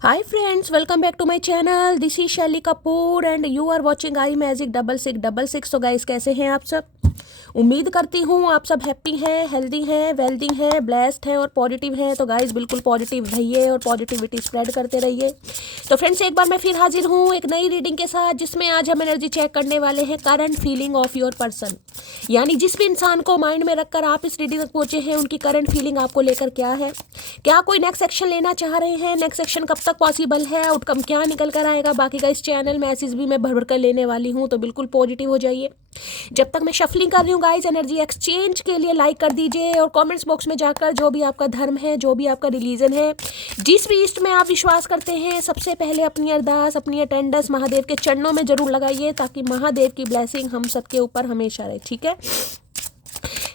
Hi friends, welcome back to my channel. This is Shelly Kapoor and you are watching I magic 6666. तो guys कैसे हैं आप सब? उम्मीद करती हूँ आप सब हैप्पी हैं, हेल्दी हैं, वेल्दी हैं, ब्लेस्ड हैं और पॉजिटिव हैं. तो गाइस बिल्कुल पॉजिटिव रहिए और पॉजिटिविटी स्प्रेड करते रहिए. तो फ्रेंड्स एक बार मैं फिर हाजिर हूँ एक नई रीडिंग के साथ, जिसमें आज हम एनर्जी चेक करने वाले हैं current feeling of your person. यानी जिस भी इंसान को माइंड में रखकर आप इस रीडिंग तक पहुंचे हैं, उनकी करंट फीलिंग आपको लेकर क्या है. क्या कोई नेक्स्ट एक्शन लेना चाह रहे हैं, नेक्स्ट एक्शन कब तक पॉसिबल है, आउटकम क्या निकल कर आएगा. बाकी का इस चैनल मैसेज भी मैं भर भर कर लेने वाली हूँ, तो बिल्कुल पॉजिटिव हो जाइए. जब तक मैं शफलिंग कर रही हूँ गाइस, एनर्जी एक्सचेंज के लिए लाइक कर दीजिए और कमेंट्स बॉक्स में जाकर जो भी आपका धर्म है, जो भी आपका रिलीजन है, जिस भी इष्ट में आप विश्वास करते हैं, सबसे पहले अपनी अरदास, अपनी अटेंडेंस महादेव के चरणों में जरूर लगाइए, ताकि महादेव की ब्लेसिंग हम सबके ऊपर हमेशा रहे. ठीक है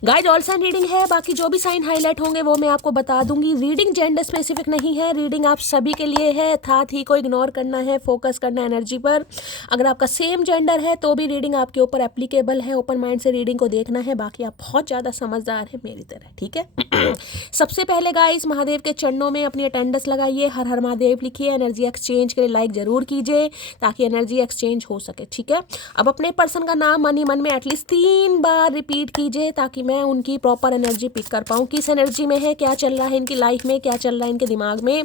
गाइज, ऑल साइन रीडिंग है. बाकी जो भी साइन हाईलाइट होंगे वो मैं आपको बता दूंगी. रीडिंग जेंडर स्पेसिफिक नहीं है, रीडिंग आप सभी के लिए है. साथ ही को इग्नोर करना है, फोकस करना है एनर्जी पर. अगर आपका सेम जेंडर है तो भी रीडिंग आपके ऊपर एप्लीकेबल है. ओपन माइंड से रीडिंग को देखना है. बाकी आप बहुत ज़्यादा समझदार हैं मेरी तरह. ठीक है सबसे पहले गाइज महादेव के चरणों में अपनी अटेंडेंस लगाइए, हर हर महादेव लिखिए. एनर्जी एक्सचेंज के लिए लाइक जरूर कीजिए ताकि एनर्जी एक्सचेंज हो सके. ठीक है, अब अपने पर्सन का नाम मन ही मन में एटलीस्ट 3 बार रिपीट कीजिए, ताकि मैं उनकी प्रॉपर एनर्जी पिक कर पाऊँ. किस एनर्जी में है, क्या चल रहा है इनकी लाइफ में, क्या चल रहा है इनके दिमाग में.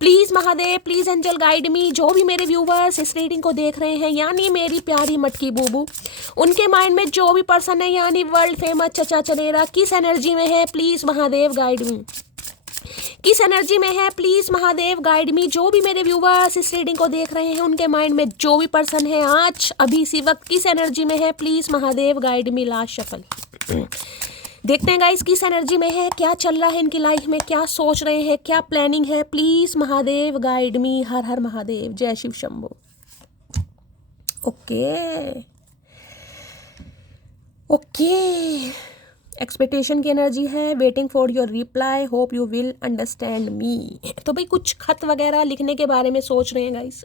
Please Mahadev, please angel guide me. जो भी मेरे व्यूवर्स इस रीडिंग को देख रहे हैं, यानी मेरी प्यारी मटकी बूबू, उनके माइंड में जो भी पर्सन है, यानी वर्ल्ड फेमस चचा चनेरा, किस एनर्जी में है, प्लीज़ महादेव गाइड मी. किस एनर्जी में है, प्लीज़ महादेव गाइड मी. जो भी मेरे व्यूवर्स इस रीडिंग को देख रहे हैं, उनके माइंड में जो भी पर्सन है आज अभी इसी वक्त, किस एनर्जी में है, please Mahadev guide me. Last shuffle देखते हैं गाइस किस एनर्जी में है, क्या चल रहा है इनकी लाइफ में, क्या सोच रहे हैं, क्या प्लानिंग है. Please Mahadev guide me. हर हर महादेव, जय Shiv Shambho. Okay okay, expectation की एनर्जी है. Waiting for your reply, hope you will understand me. तो भाई कुछ खत वगैरह लिखने के बारे में सोच रहे हैं गाइस.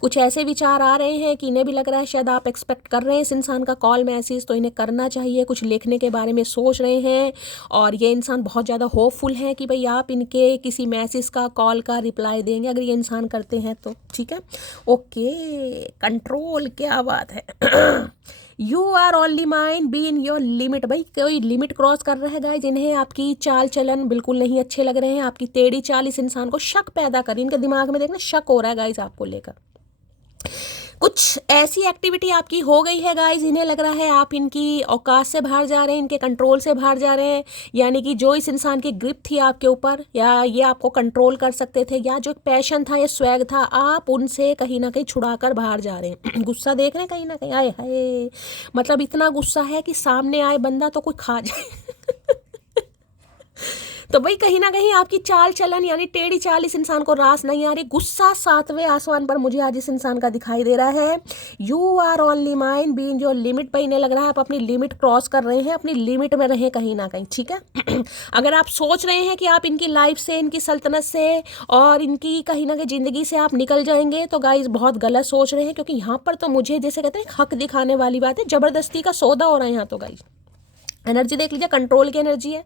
कुछ ऐसे विचार आ रहे हैं कि इन्हें भी लग रहा है शायद आप एक्सपेक्ट कर रहे हैं इस इंसान का कॉल मैसेज, तो इन्हें करना चाहिए. कुछ लिखने के बारे में सोच रहे हैं और ये इंसान बहुत ज़्यादा होपफुल है कि भाई आप इनके किसी मैसेज का, कॉल का रिप्लाई देंगे अगर ये इंसान करते हैं तो. ठीक है, ओके. कंट्रोल, क्या बात है. You are only mind, be in your limit. भाई कोई लिमिट क्रॉस कर रहा है गाइज. इन्हें आपकी चाल चलन बिल्कुल नहीं अच्छे लग रहे हैं. आपकी टेढ़ी चाल इस इंसान को शक पैदा करी. इनके दिमाग में देखना शक हो रहा है गाइज आपको लेकर. कुछ ऐसी एक्टिविटी आपकी हो गई है गाइज, इन्हें लग रहा है आप इनकी औकात से बाहर जा रहे हैं, इनके कंट्रोल से बाहर जा रहे हैं. यानी कि जो इस इंसान की ग्रिप थी आपके ऊपर, या ये आपको कंट्रोल कर सकते थे, या जो पैशन था या स्वैग था, आप उनसे कहीं ना कहीं छुड़ाकर बाहर जा रहे हैं. गुस्सा देख रहे हैं कहीं ना कहीं. आए हाय, मतलब इतना गुस्सा है कि सामने आए बंदा तो कोई खा जाए. तो भाई कहीं ना कहीं आपकी चाल चलन यानी टेढ़ी चाल इस इंसान को रास नहीं आ रही. गुस्सा 7वें आसमान पर मुझे आज इस इंसान का दिखाई दे रहा है. You are only mind, be in your limit. भाई इन्हें लग रहा है आप अपनी लिमिट क्रॉस कर रहे हैं, अपनी लिमिट में रहें कहीं ना कहीं. ठीक है अगर आप सोच रहे हैं कि आप इनकी लाइफ से, इनकी सल्तनत से और इनकी कहीं ना कहीं ज़िंदगी से आप निकल जाएंगे, तो गाइज बहुत गलत सोच रहे हैं. क्योंकि यहाँ पर तो मुझे जैसे कहते हैं हक दिखाने वाली बात है, ज़बरदस्ती का सौदा हो रहा है यहाँ तो गाइज. एनर्जी देख लीजिए, कंट्रोल की एनर्जी है.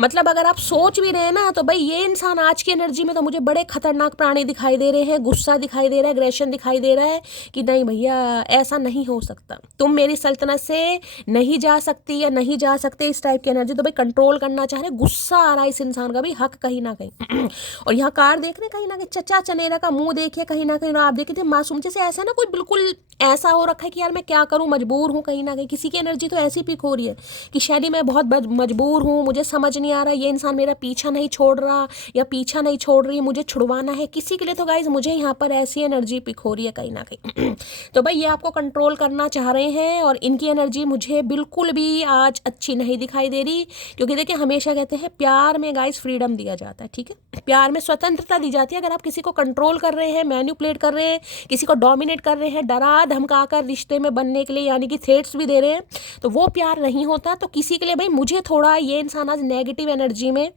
मतलब अगर आप सोच भी रहे हैं ना, तो भाई ये इंसान आज की एनर्जी में तो मुझे बड़े खतरनाक प्राणी दिखाई दे रहे हैं. गुस्सा दिखाई दे रहा है, एग्रेशन दिखाई दे रहा है कि नहीं भैया ऐसा नहीं हो सकता, तुम मेरी सल्तनत से नहीं जा सकती या नहीं जा सकते, इस टाइप की एनर्जी. तो भाई कंट्रोल करना चाह रहे, गुस्सा आ रहा है इस इंसान का भी, हक कहीं ना कहीं. और यहाँ कार देख रहे कहीं ना कहीं, चचा चनेरा का मुंह देखिए कहीं ना कहीं. आप देखिए मासूम जैसे ऐसा ना, कोई बिल्कुल ऐसा हो रखा है कि यार मैं क्या करूँ, मजबूर हूँ. कहीं ना कहीं किसी की एनर्जी तो ऐसी पिक हो रही है कि शायद मैं बहुत मजबूर हूँ, मुझे समझ नहीं आ रहा, ये इंसान मेरा पीछा नहीं छोड़ रहा या पीछा नहीं छोड़ रही, मुझे छुड़वाना है किसी के लिए. तो गाइज मुझे यहाँ पर ऐसी एनर्जी पिक हो रही है कहीं ना कहीं. तो भाई ये आपको कंट्रोल करना चाह रहे हैं और इनकी एनर्जी मुझे बिल्कुल भी आज अच्छी नहीं दिखाई दे रही. क्योंकि देखिए हमेशा कहते हैं प्यार में गाइज फ्रीडम दिया जाता है. ठीक है, प्यार में स्वतंत्रता दी जाती है. अगर आप किसी को कंट्रोल कर रहे हैं, मैन्युपुलेट कर रहे हैं, किसी को डोमिनेट कर रहे हैं, डरा धमका कर रिश्ते में बनने के लिए, यानी कि थ्रेट्स भी दे रहे हैं, तो वो प्यार नहीं होता. तो किसी के लिए भाई मुझे थोड़ा ये इंसान आज नेगेटिव एनर्जी में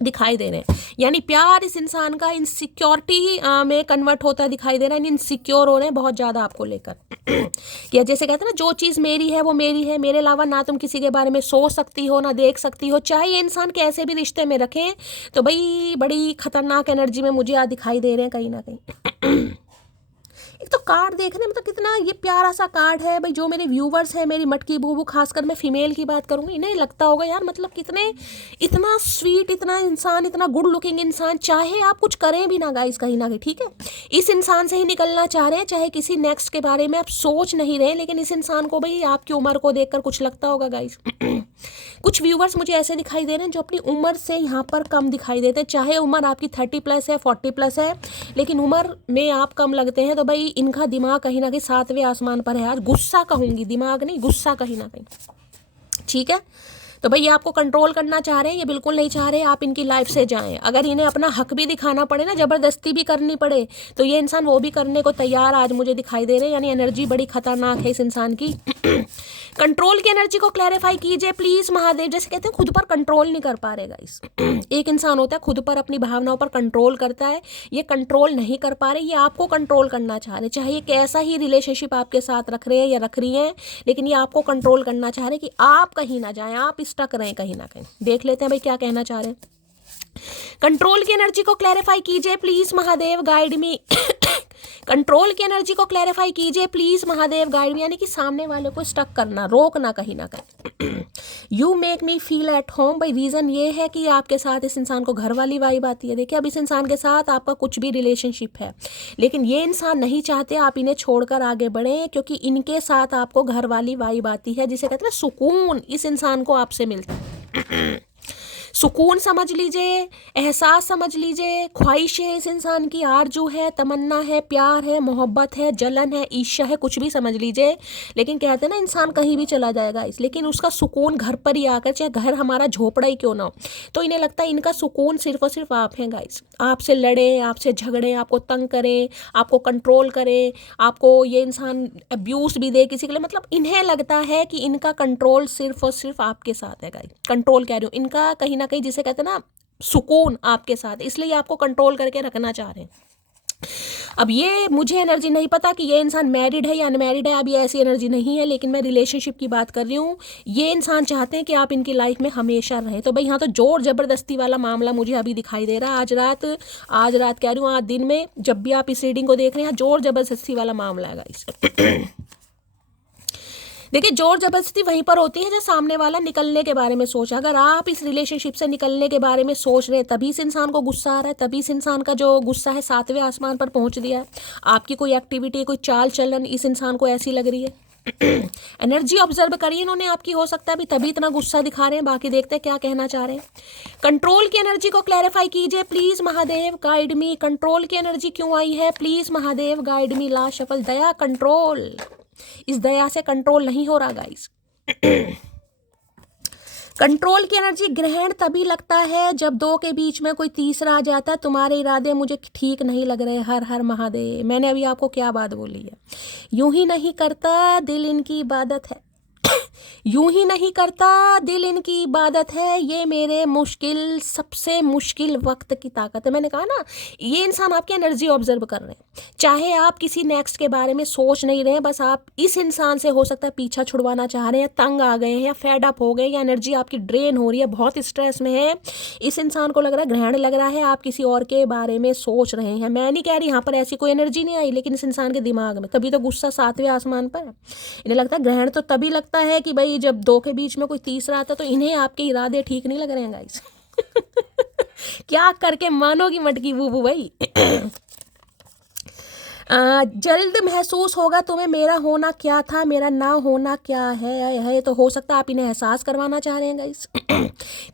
दिखाई दे रहे हैं। यानी प्यार इस इंसान का इनसिक्योरिटी में कन्वर्ट होता दिखाई दे रहा है, इनसिक्योर हो रहे हैं बहुत ज़्यादा आपको लेकर। या जैसे कहते हैं ना, जो चीज़ मेरी है वो मेरी है, मेरे अलावा ना तुम किसी के बारे में सोच सकती हो ना देख सकती हो, चाहे ये इंसान कैसे भी रिश्ते में रखें। तो भाई बड़ी खतरनाक एनर्जी में मुझे आज दिखाई दे रहे हैं कहीं ना कहीं। एक तो कार्ड देखने मतलब कितना ये प्यारा सा कार्ड है भाई। जो मेरे व्यूवर्स हैं, मेरी मटकी बूबू, खासकर मैं फीमेल की बात करूँगी, इन्हें लगता होगा यार मतलब कितने, इतना स्वीट, इतना इंसान, इतना गुड लुकिंग इंसान, चाहे आप कुछ करें भी ना गाइस कहीं ना कहीं, ठीक है, इस इंसान से ही निकलना चाह रहे हैं, चाहे किसी नेक्स्ट के बारे में आप सोच नहीं रहे, लेकिन इस इंसान को भाई आपकी उम्र को देखकर कुछ लगता होगा गाइस। कुछ व्यूवर्स मुझे ऐसे दिखाई दे रहे हैं जो अपनी उम्र से यहाँ पर कम दिखाई देते हैं, चाहे उम्र आपकी 30+ है, 40+ है, लेकिन उम्र में आप कम लगते हैं। तो भाई इनका दिमाग कहीं ना कहीं 7वें आसमान पर है आज। गुस्सा कहूँगी, दिमाग नहीं, गुस्सा कहीं ना कहीं, ठीक है। तो भाई ये आपको कंट्रोल करना चाह रहे हैं, ये बिल्कुल नहीं चाह रहे आप इनकी लाइफ से जाएं। अगर इन्हें अपना हक भी दिखाना पड़े ना, ज़बरदस्ती भी करनी पड़े, तो ये इंसान वो भी करने को तैयार आज मुझे दिखाई दे रहे हैं। यानी एनर्जी बड़ी खतरनाक है इस इंसान की। कंट्रोल की एनर्जी को क्लैरिफाई कीजिए प्लीज़ महादेव। जैसे कहते हैं खुद पर कंट्रोल नहीं कर पा रहे गाइस। एक इंसान होता है खुद पर अपनी भावनाओं पर कंट्रोल करता है, ये कंट्रोल नहीं कर पा रहे, ये आपको कंट्रोल करना चाह रहे, चाहे ये कैसा ही रिलेशनशिप आपके साथ रख रहे हैं या रख रही हैं, लेकिन ये आपको कंट्रोल करना चाह रहे हैं कि आप कहीं ना जाएं, आप स्टक रहें कहीं ना कहीं। देख लेते हैं भाई क्या कहना चाह रहे हैं। कंट्रोल की एनर्जी को क्लैरिफाई कीजिए please Mahadev, guide me. Control की एनर्जी को क्लैरिफाई कीजिए प्लीज महादेव, गाइड मी। यानी कि सामने वाले को स्टक करना, रोकना कहीं ना कहीं। You make me feel at home. भाई रीज़न ये है कि आपके साथ इस इंसान को घर वाली वाइब आती है। देखिए अब इस इंसान के साथ आपका कुछ भी रिलेशनशिप है, लेकिन ये इंसान नहीं चाहते आप इन्हें छोड़कर आगे बढ़ें, क्योंकि इनके साथ आपको घर वाली वाइब आती है, जिसे कहते हैं सुकून इस इंसान को आपसे मिलता है। सुकून समझ लीजिए, एहसास समझ लीजिए, ख्वाहिश है इस इंसान की, आरजू है, तमन्ना है, प्यार है, मोहब्बत है, जलन है, ईर्ष्या है, कुछ भी समझ लीजिए। लेकिन कहते हैं ना इंसान कहीं भी चला जाएगा इस, लेकिन उसका सुकून घर पर ही आकर, चाहे घर हमारा झोपड़ा ही क्यों ना हो। तो इन्हें लगता है इनका सुकून सिर्फ और सिर्फ आप हैं गाइस। आपसे लड़े, आपसे झगड़े, आपको तंग करें, आपको कंट्रोल करें, आपको ये इंसान अब्यूज़ भी दे किसी के लिए, मतलब इन्हें लगता है कि इनका कंट्रोल सिर्फ और सिर्फ आपके साथ है गाइस। कंट्रोल कह रही हूँ, इनका कहीं ना कहीं जिसे कहते हैं ना सुकून आपके साथ, इसलिए आपको कंट्रोल करके रखना चाह रहे हैं। अब ये मुझे एनर्जी नहीं पता कि ये इंसान मैरिड है या अनमैरिड है, अब ये ऐसी एनर्जी नहीं है, लेकिन मैं रिलेशनशिप की बात कर रही हूँ। ये इंसान चाहते हैं कि आप इनकी लाइफ में हमेशा रहें। तो भाई यहाँ तो जोर ज़बरदस्ती वाला मामला मुझे अभी दिखाई दे रहा है। आज रात कह रही हूँ, आज दिन में जब भी आप इस रीडिंग को देख रहे हैं, जोर ज़बरदस्ती वाला मामला है गाइस। देखिए जोर जबरदस्ती वहीं पर होती है जब सामने वाला निकलने के बारे में सोच। अगर आप इस रिलेशनशिप से निकलने के बारे में सोच रहे हैं, तभी इस इंसान को गुस्सा आ रहा है, तभी इस इंसान का जो गुस्सा है 7वें आसमान पर पहुंच दिया है। आपकी कोई एक्टिविटी, कोई चाल चलन इस इंसान को ऐसी लग रही है। एनर्जी ऑब्जर्व करिए इन्होंने आपकी, हो सकता है अभी तभी इतना गुस्सा दिखा रहे हैं। बाकी देखते हैं क्या कहना चाह रहे हैं। कंट्रोल की एनर्जी को क्लैरिफाई कीजिए please Mahadev, guide me. Control की एनर्जी क्यों आई है please Mahadev, guide me. Last shuffle, Daya, control. इस दया से कंट्रोल नहीं हो रहा गाइस। कंट्रोल की एनर्जी, ग्रहण तभी लगता है जब दो के बीच में कोई तीसरा आ जाता है। तुम्हारे इरादे मुझे ठीक नहीं लग रहे, हर हर महादेव। मैंने अभी आपको क्या बात बोली है। यूं ही नहीं करता दिल इनकी इबादत है, यूं ही नहीं करता दिल इनकी इबादत है, ये मेरे मुश्किल, सबसे मुश्किल वक्त की ताकत है। मैंने कहा ना, ये इंसान आपकी एनर्जी ऑब्जर्व कर रहे हैं। चाहे आप किसी नेक्स्ट के बारे में सोच नहीं रहे हैं, बस आप इस इंसान से हो सकता है पीछा छुड़वाना चाह रहे हैं, तंग आ गए हैं या फेड अप हो गए, या एनर्जी आपकी ड्रेन हो रही है, बहुत स्ट्रेस में है। इस इंसान को लग रहा है, ग्रहण लग रहा है, आप किसी और के बारे में सोच रहे हैं। मैं नहीं कह रही यहाँ पर ऐसी कोई एनर्जी नहीं आई, लेकिन इस इंसान के दिमाग में तभी तो गुस्सा 7वें आसमान पर है। इन्हें लगता है ग्रहण तो तभी लगता है कि भाई जब दो के बीच में कोई तीसरा आता, तो इन्हें आपके इरादे ठीक नहीं लग रहे हैं गाइस। क्या करके मानोगी मटकी बूबू भाई। जल्द महसूस होगा तुम्हें मेरा होना क्या था, मेरा ना होना क्या है। तो हो सकता है आप इन्हें एहसास करवाना चाह रहे हैं गाइस।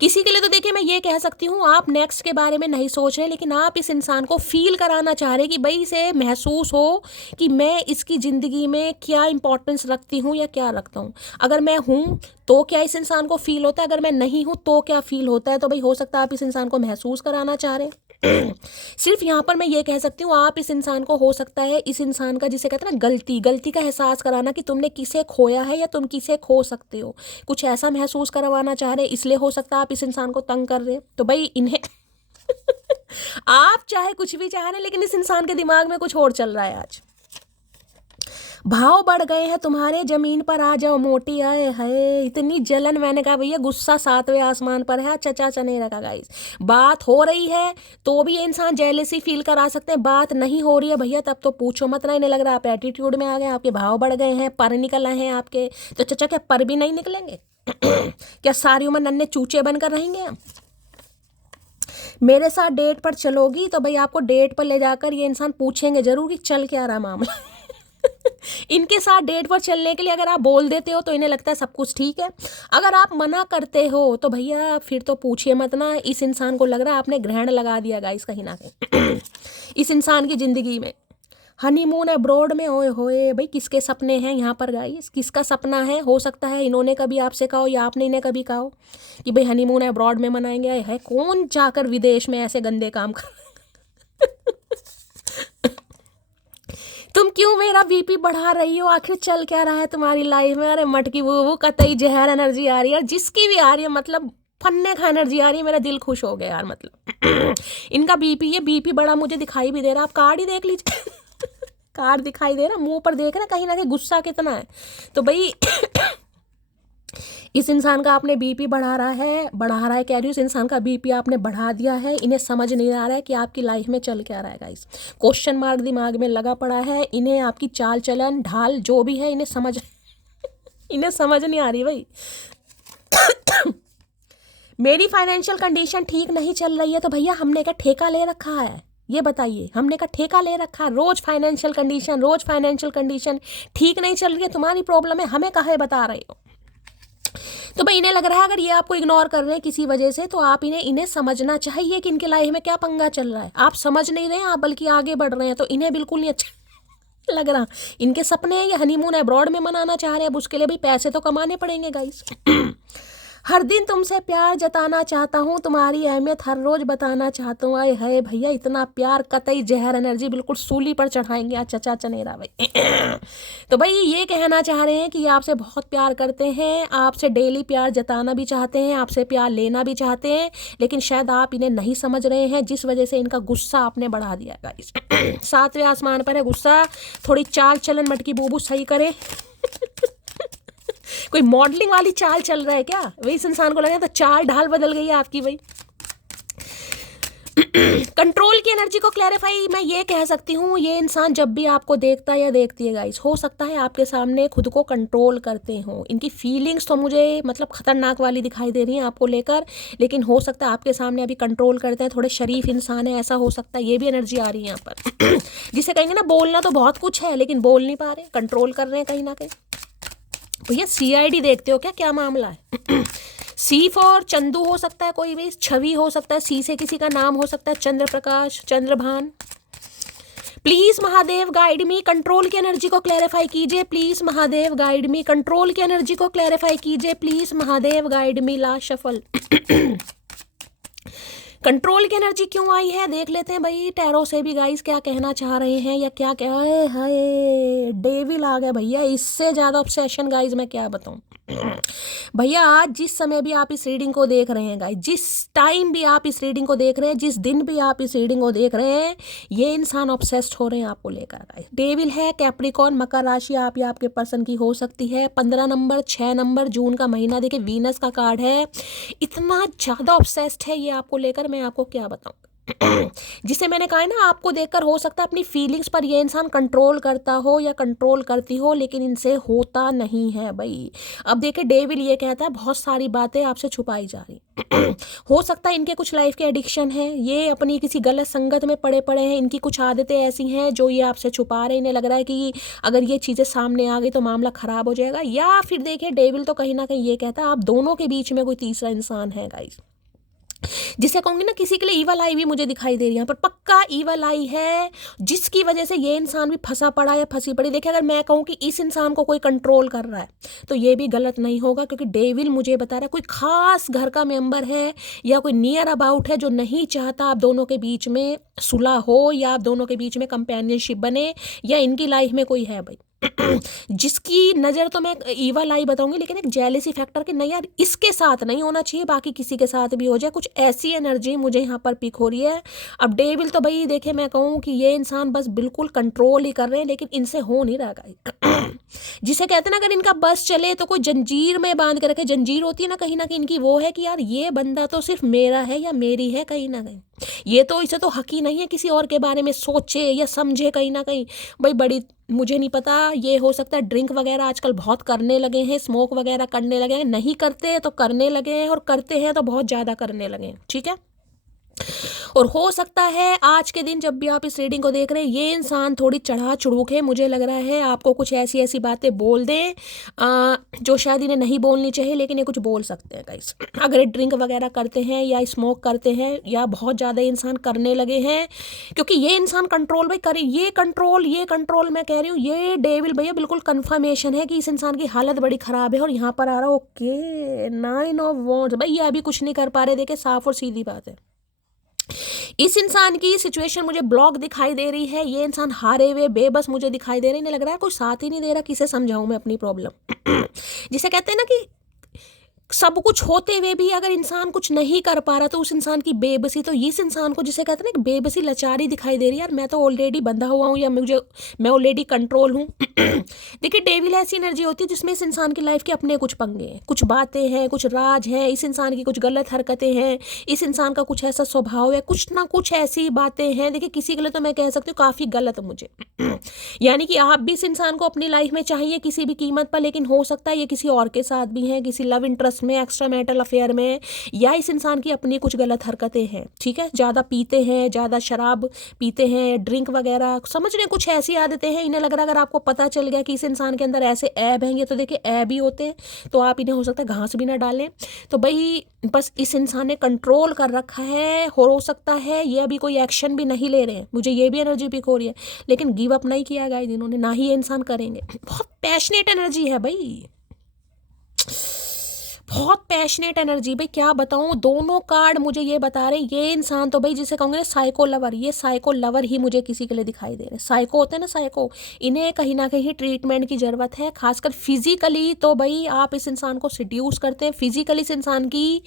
किसी के लिए तो देखिए मैं ये कह सकती हूँ, आप नेक्स्ट के बारे में नहीं सोच रहे, लेकिन आप इस इंसान को फील कराना चाह रहे हैं कि भाई इसे महसूस हो कि मैं इसकी ज़िंदगी में क्या इंपॉर्टेंस रखती हूँ या क्या रखता हूँ। अगर मैं हूँ तो क्या इस इंसान को फील होता है, अगर मैं नहीं हूँ तो क्या फील होता है। तो भाई हो सकता है आप इस इंसान को महसूस कराना चाह रहे हैं। सिर्फ यहाँ पर मैं ये कह सकती हूँ, आप इस इंसान को, हो सकता है इस इंसान का, जिसे कहते हैं ना गलती का एहसास कराना कि तुमने किसे खोया है या तुम किसे खो सकते हो, कुछ ऐसा महसूस करवाना चाह रहे हैं, इसलिए हो सकता है आप इस इंसान को तंग कर रहे हैं। तो भाई इन्हें आप चाहे कुछ भी चाह रहे हैं, लेकिन इस इंसान के दिमाग में कुछ और चल रहा है आज। भाव बढ़ गए हैं तुम्हारे, जमीन पर आ जाओ मोटी, आए है इतनी जलन। मैंने कहा भैया गुस्सा 7वें आसमान पर है, चचा नहीं रखा गाइस। बात हो रही है तो भी ये इंसान जेलसी फील करा सकते हैं, बात नहीं हो रही है भैया तब तो पूछो मत ना। इन्हें लग रहा है आप एटीट्यूड में आ गए, आपके भाव बढ़ गए हैं, पर निकल आए हैं आपके। तो चचा क्या पर भी नहीं निकलेंगे? क्या सारी उम्र नन्हे चूचे बनकर रहेंगे हम? मेरे साथ डेट पर चलोगी तो भाई आपको डेट पर ले जाकर ये इंसान पूछेंगे जरूर कि चल क्या रहा मामला। इनके साथ डेट पर चलने के लिए अगर आप बोल देते हो तो इन्हें लगता है सब कुछ ठीक है, अगर आप मना करते हो तो भैया फिर तो पूछिए मत ना। इस इंसान को लग रहा है आपने ग्रहण लगा दिया गाइस कहीं ना कहीं इस इंसान की जिंदगी में। हनीमून अब्रॉड में, ओए होए भाई किसके सपने हैं यहाँ पर गाइस, किसका सपना है? हो सकता है इन्होंने कभी आपसे कहा हो या आपने इन्हें कभी कहा हो कि भाई हनीमून अब्रॉड में मनाएंगे। है कौन जाकर विदेश में ऐसे गंदे काम कर तुम क्यों मेरा बीपी बढ़ा रही हो? आखिर चल क्या रहा है तुम्हारी लाइफ में? अरे मटकी वो कतई जहर एनर्जी आ रही है, जिसकी भी आ रही है, मतलब फन्ने खा एनर्जी आ रही है। मेरा दिल खुश हो गया यार, मतलब इनका बीपी, ये बीपी बड़ा मुझे दिखाई भी दे रहा, आप कार्ड ही देख लीजिए कार्ड दिखाई दे रहा, मुंह पर देख रहे कहीं ना कहीं गुस्सा कितना है। तो भाई इस इंसान का आपने बीपी बढ़ा रहा है कह रही हूँ, इस इंसान का बीपी आपने बढ़ा दिया है। इन्हें समझ नहीं आ रहा है कि आपकी लाइफ में चल क्या रहा है गाइस। क्वेश्चन मार्क दिमाग में लगा पड़ा है। इन्हें आपकी चाल चलन ढाल जो भी है इन्हें समझ इन्हें समझ नहीं आ रही भाई। मेरी फाइनेंशियल कंडीशन ठीक नहीं चल रही है तो भैया हमने क्या ठेका ले रखा है? ये बताइए, हमने का ठेका ले रखा है? रोज फाइनेंशियल कंडीशन ठीक नहीं चल रही है, तुम्हारी प्रॉब्लम है, हमें काहे बता रहे हो? तो भाई इन्हें लग रहा है अगर ये आपको इग्नोर कर रहे हैं किसी वजह से तो आप इन्हें समझना चाहिए कि इनके लाइफ में क्या पंगा चल रहा है। आप समझ नहीं रहे हैं, आप बल्कि आगे बढ़ रहे हैं, तो इन्हें बिल्कुल नहीं अच्छा लग रहा। इनके सपने हैं ये हनीमून अब्रॉड में मनाना चाह रहे हैं, अब उसके लिए भी पैसे तो कमाने पड़ेंगे गाइस। हर दिन तुमसे प्यार जताना चाहता हूँ, तुम्हारी अहमियत हर रोज बताना चाहता हूँ। आए है भैया इतना प्यार, कतई जहर एनर्जी बिल्कुल सूली पर चढ़ाएंगे आज चचा चनेरा भाई। तो भाई ये कहना चाह रहे हैं कि ये आपसे बहुत प्यार करते हैं, आपसे डेली प्यार जताना भी चाहते हैं, आपसे प्यार लेना भी चाहते हैं, लेकिन शायद आप इन्हें नहीं समझ रहे हैं, जिस वजह से इनका गुस्सा आपने बढ़ा दिया गाइस। 7वें आसमान पर है गुस्सा। थोड़ी चाल चलन मटकी बूबू सही करे। कोई मॉडलिंग वाली चाल चल रहा है क्या? वही इस इंसान को लगा तो चाल ढाल बदल गई है आपकी भाई। कंट्रोल की एनर्जी को क्लैरिफाई मैं ये कह सकती हूँ, ये इंसान जब भी आपको देखता है या देखती है गाइस, हो सकता है आपके सामने खुद को कंट्रोल करते हो। इनकी फीलिंग्स तो मुझे मतलब खतरनाक वाली दिखाई दे रही हैं आपको लेकर, लेकिन हो सकता है आपके सामने अभी कंट्रोल करते हैं, थोड़े शरीफ इंसान है, ऐसा हो सकता है। ये भी एनर्जी आ रही है यहाँ पर। जिसे कहेंगे ना बोलना तो बहुत कुछ है लेकिन बोल नहीं पा रहे, कंट्रोल कर रहे हैं कहीं ना कहीं। भैया CID देखते हो क्या? क्या मामला है? C फॉर चंदू हो सकता है, कोई भी छवि हो सकता है, C से किसी का नाम हो सकता है, Chandra Prakash, Chandrabhan. Please Mahadev guide me, control की एनर्जी को क्लैरिफाई कीजिए please Mahadev guide me, control की एनर्जी को क्लैरिफाई कीजिए please Mahadev guide me. Last shuffle. Control की एनर्जी क्यों आई है देख लेते हैं भाई टैरो से भी गाइस, क्या कहना चाह रहे हैं या क्या क्या है। डेविल आ गया भैया, इससे ज्यादा ऑब्सेशन गाइस मैं क्या बताऊं। भैया आज जिस समय भी आप इस रीडिंग को देख रहे हैं गाइस, जिस टाइम भी आप इस रीडिंग को देख रहे हैं, जिस दिन भी आप इस रीडिंग को देख रहे हैं, ये इंसान ऑब्सेस्ड हो रहे हैं आपको लेकर गाइस। डेविल है, कैप्रिकॉर्न, मकर राशि आप या आपके पर्सन की हो सकती है। 15 नंबर, 6 नंबर, जून का महीना, देखिए वीनस का कार्ड है। इतना ज्यादा ऑब्सेस्ड है ये आपको लेकर, मैं आपको क्या बताऊं। जिसे मैंने कहा है ना, आपको देखकर हो सकता है अपनी फीलिंग्स पर ये इंसान कंट्रोल करता हो या कंट्रोल करती हो, लेकिन इनसे होता नहीं है भाई। अब देखिए डेविल ये कहता है बहुत सारी बातें आपसे छुपाई जा रही। हो सकता है इनके कुछ लाइफ के एडिक्शन है, ये अपनी किसी गलत संगत में पड़े हैं, इनकी कुछ आदतें ऐसी हैं जो ये आपसे छुपा रहे हैं। इन्हें लग रहा है कि अगर ये चीज़ें सामने आ गई तो मामला खराब हो जाएगा। या फिर देखिए डेविल तो कहीं ना कहीं ये कहता है आप दोनों के बीच में कोई तीसरा इंसान है गाइस। जिसे कहूँगी ना, किसी के लिए ईवल आई भी मुझे दिखाई दे रही है यहाँ पर, पक्का ईवल आई है, जिसकी वजह से ये इंसान भी फंसा पड़ा या फंसी पड़ी। देखिए, अगर मैं कहूँ कि इस इंसान को कोई कंट्रोल कर रहा है तो ये भी गलत नहीं होगा, क्योंकि डेविल मुझे बता रहा है कोई खास घर का मेंबर है या कोई नियर अबाउट है जो नहीं चाहता आप दोनों के बीच में सुलह हो या आप दोनों के बीच में कंपेनियनशिप बने, या इनकी लाइफ में कोई है भाई जिसकी नज़र तो मैं ईवल आई बताऊंगी, लेकिन एक जेलेसी फैक्टर कि नहीं यार, इसके साथ नहीं होना चाहिए, बाकी किसी के साथ भी हो जाए, कुछ ऐसी एनर्जी मुझे यहाँ पर पिक हो रही है। अब डेविल तो भाई देखिए, मैं कहूँ कि ये इंसान बस बिल्कुल कंट्रोल ही कर रहे हैं, लेकिन इनसे हो नहीं रहा गाइस जिसे कहते हैं ना, अगर इनका बस चले तो कोई जंजीर में बांध के रखे, जंजीर होती है ना कहीं इनकी, वो है कि यार ये बंदा तो सिर्फ मेरा है या मेरी है, कहीं ना कहीं ये तो, इसे तो हक ही नहीं है किसी और के बारे में सोचे या समझे कहीं ना कहीं। भाई बड़ी, मुझे नहीं पता, ये हो सकता है ड्रिंक वगैरह आजकल बहुत करने लगे हैं, स्मोक वगैरह करने लगे हैं, नहीं करते तो करने लगे हैं, और करते हैं तो बहुत ज़्यादा करने लगे हैं, ठीक है। और हो सकता है आज के दिन जब भी आप इस रीडिंग को देख रहे हैं, ये इंसान थोड़ी चढ़ा चढ़ूक है, मुझे लग रहा है आपको कुछ ऐसी ऐसी बातें बोल दें जो शायद इन्हें नहीं बोलनी चाहिए, लेकिन ये कुछ बोल सकते हैं गाइस। अगर ये ड्रिंक वगैरह करते हैं या स्मोक करते हैं या बहुत ज़्यादा इंसान करने लगे हैं, क्योंकि ये इंसान कंट्रोल भाई करे, ये कंट्रोल मैं कह रही हूँ, ये डेविल भैया बिल्कुल कन्फर्मेशन है कि इस इंसान की हालत बड़ी ख़राब है। और यहाँ पर आ रहा ओके 9 ऑफ वॉन्ड्स, भाई ये अभी कुछ नहीं कर पा रहे, देखे साफ और सीधी बात है। इस इंसान की सिचुएशन मुझे ब्लॉक दिखाई दे रही है, ये इंसान हारे हुए बेबस मुझे दिखाई दे रहे हैं, लग रहा है कोई साथ ही नहीं दे रहा, किसे समझाऊं मैं अपनी प्रॉब्लम जिसे कहते हैं ना कि सब कुछ होते हुए भी अगर इंसान कुछ नहीं कर पा रहा तो उस इंसान की बेबसी, तो इस इंसान को जिसे कहते हैं ना बेबसी लाचारी दिखाई दे रही है, यार मैं तो ऑलरेडी बंधा हुआ हूँ या मैं ऑलरेडी कंट्रोल हूँ देखिए, डेविल ऐसी एनर्जी होती है जिसमें इस इंसान की लाइफ के अपने कुछ पंगे हैं, कुछ बातें हैं, कुछ राज हैं, इस इंसान की कुछ गलत हरकतें हैं, इस इंसान का कुछ ऐसा स्वभाव है, कुछ ना कुछ ऐसी बातें हैं। देखिए, किसी के लिए तो मैं कह सकती हूँ काफ़ी गलत मुझे यानी कि आप भी इस इंसान को अपनी लाइफ में चाहिए किसी भी कीमत पर, लेकिन हो सकता है ये किसी और के साथ भी हैं, किसी लव इंटरेस्ट में, एक्स्ट्रा मैरिटल अफेयर में, या इस इंसान की अपनी कुछ गलत हरकतें हैं, ठीक है। ज़्यादा पीते हैं, ज़्यादा शराब पीते हैं, ड्रिंक वगैरह, समझ रहे, कुछ ऐसी आदतें हैं। इन्हें लग रहा है अगर आपको पता चल गया कि इस इंसान के अंदर ऐसे ऐब हैं, ये तो देखिए ऐब ही होते हैं, तो आप इन्हें हो सकता है घास भी ना डालें। तो भाई बस इस इंसान ने कंट्रोल कर रखा है, हो सकता है ये अभी कोई एक्शन भी नहीं ले रहे हैं, मुझे ये भी एनर्जी पिक हो रही है, लेकिन गिव अप नहीं किया गाइस इन्होंने, ना ही ये इंसान करेंगे। बहुत पैशनेट एनर्जी है भाई, बहुत पैशनेट एनर्जी भाई, क्या बताऊं, दोनों कार्ड मुझे ये बता रहे हैं ये इंसान तो भाई जिसे कहूँगे ना साइको लवर, ये साइको लवर ही मुझे किसी के लिए दिखाई दे रहे हैं। साइको होते हैं ना साइको, इन्हें कहीं ना कहीं ट्रीटमेंट की ज़रूरत है, खासकर फिजिकली। तो भाई आप इस इंसान को सिड्यूस करते हैं, फिजिकली इस इंसान की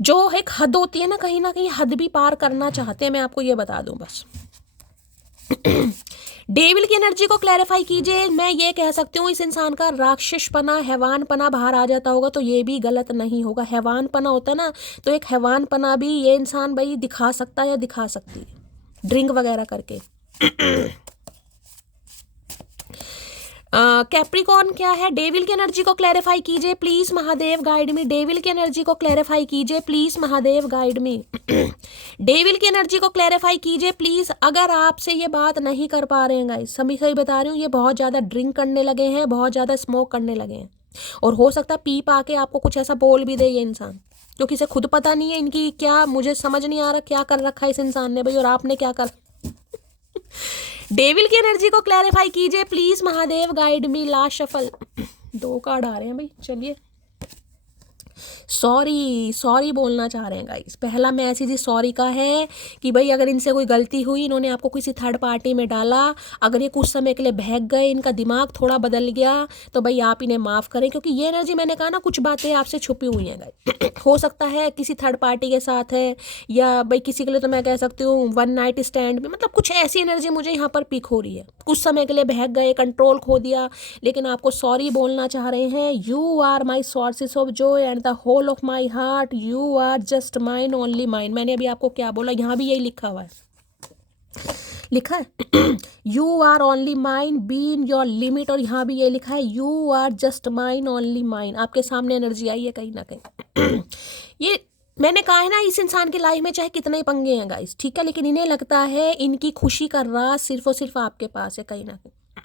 जो एक हद होती है ना कहीं हद भी पार करना चाहते हैं, मैं आपको ये बता दूं बस डेविल की एनर्जी को क्लैरिफाई कीजिए। मैं ये कह सकती हूँ इस इंसान का राक्षसपना, हैवानपना बाहर आ जाता होगा तो ये भी गलत नहीं होगा। हैवानपना होता है ना, तो एक हैवानपना भी ये इंसान भाई दिखा सकता है या दिखा सकती है ड्रिंक वगैरह करके। कैप्रिकॉर्न क्या है, डेविल की एनर्जी को क्लैरिफाई कीजिए please Mahadev guide me. Devil की एनर्जी को क्लैरिफाई कीजिए please Mahadev guide me. Devil की एनर्जी को क्लैरिफाई कीजिए प्लीज। अगर आपसे ये बात नहीं कर पा रहे हैं गाइस, सही बता रही हूँ, ये बहुत ज़्यादा ड्रिंक करने लगे हैं, बहुत ज़्यादा स्मोक करने लगे हैं, और हो सकता है पी पा के आपको कुछ ऐसा बोल भी दे ये इंसान, क्योंकि इसे खुद पता नहीं है इनकी क्या, मुझे समझ नहीं आ रहा क्या कर रखा है इस इंसान ने भाई, और आपने क्या कर डेविल की एनर्जी को क्लैरिफाई कीजिए please Mahadev guide me. Last shuffle 2 card आ रहे हैं भाई, चलिए। सॉरी बोलना चाह रहे हैं गाइस। पहला मैसेज सॉरी का है कि भाई अगर इनसे कोई गलती हुई, इन्होंने आपको किसी थर्ड पार्टी में डाला, अगर ये कुछ समय के लिए बहक गए, इनका दिमाग थोड़ा बदल गया, तो भाई आप इन्हें माफ़ करें, क्योंकि ये एनर्जी मैंने कहा ना कुछ बातें आपसे छुपी हुई हैं गाइस। हो सकता है किसी थर्ड पार्टी के साथ है, या भाई किसी के लिए तो मैं कह सकती हूँ 1 नाइट स्टैंड में, मतलब कुछ ऐसी एनर्जी मुझे यहाँ पर पिक हो रही है। कुछ समय के लिए बहक गए, कंट्रोल खो दिया, लेकिन आपको सॉरी बोलना चाह रहे हैं। You are my sources of joy and the whole of my heart, you are just mine only mine. मैंने अभी आपको क्या बोला, यहाँ भी यही लिखा हुआ है, लिखा है you are only mine, be in your limit, और यहाँ भी ये लिखा है you are just mine only mine. आपके सामने एनर्जी आई है कहीं ना कहीं ये मैंने कहा है ना, इस इंसान की लाइफ में चाहे कितने ही पंगे हैं गाइस, ठीक है, लेकिन इन्हें लगता है इनकी खुशी का राज सिर्फ और सिर्फ आपके पास है कहीं ना कहीं।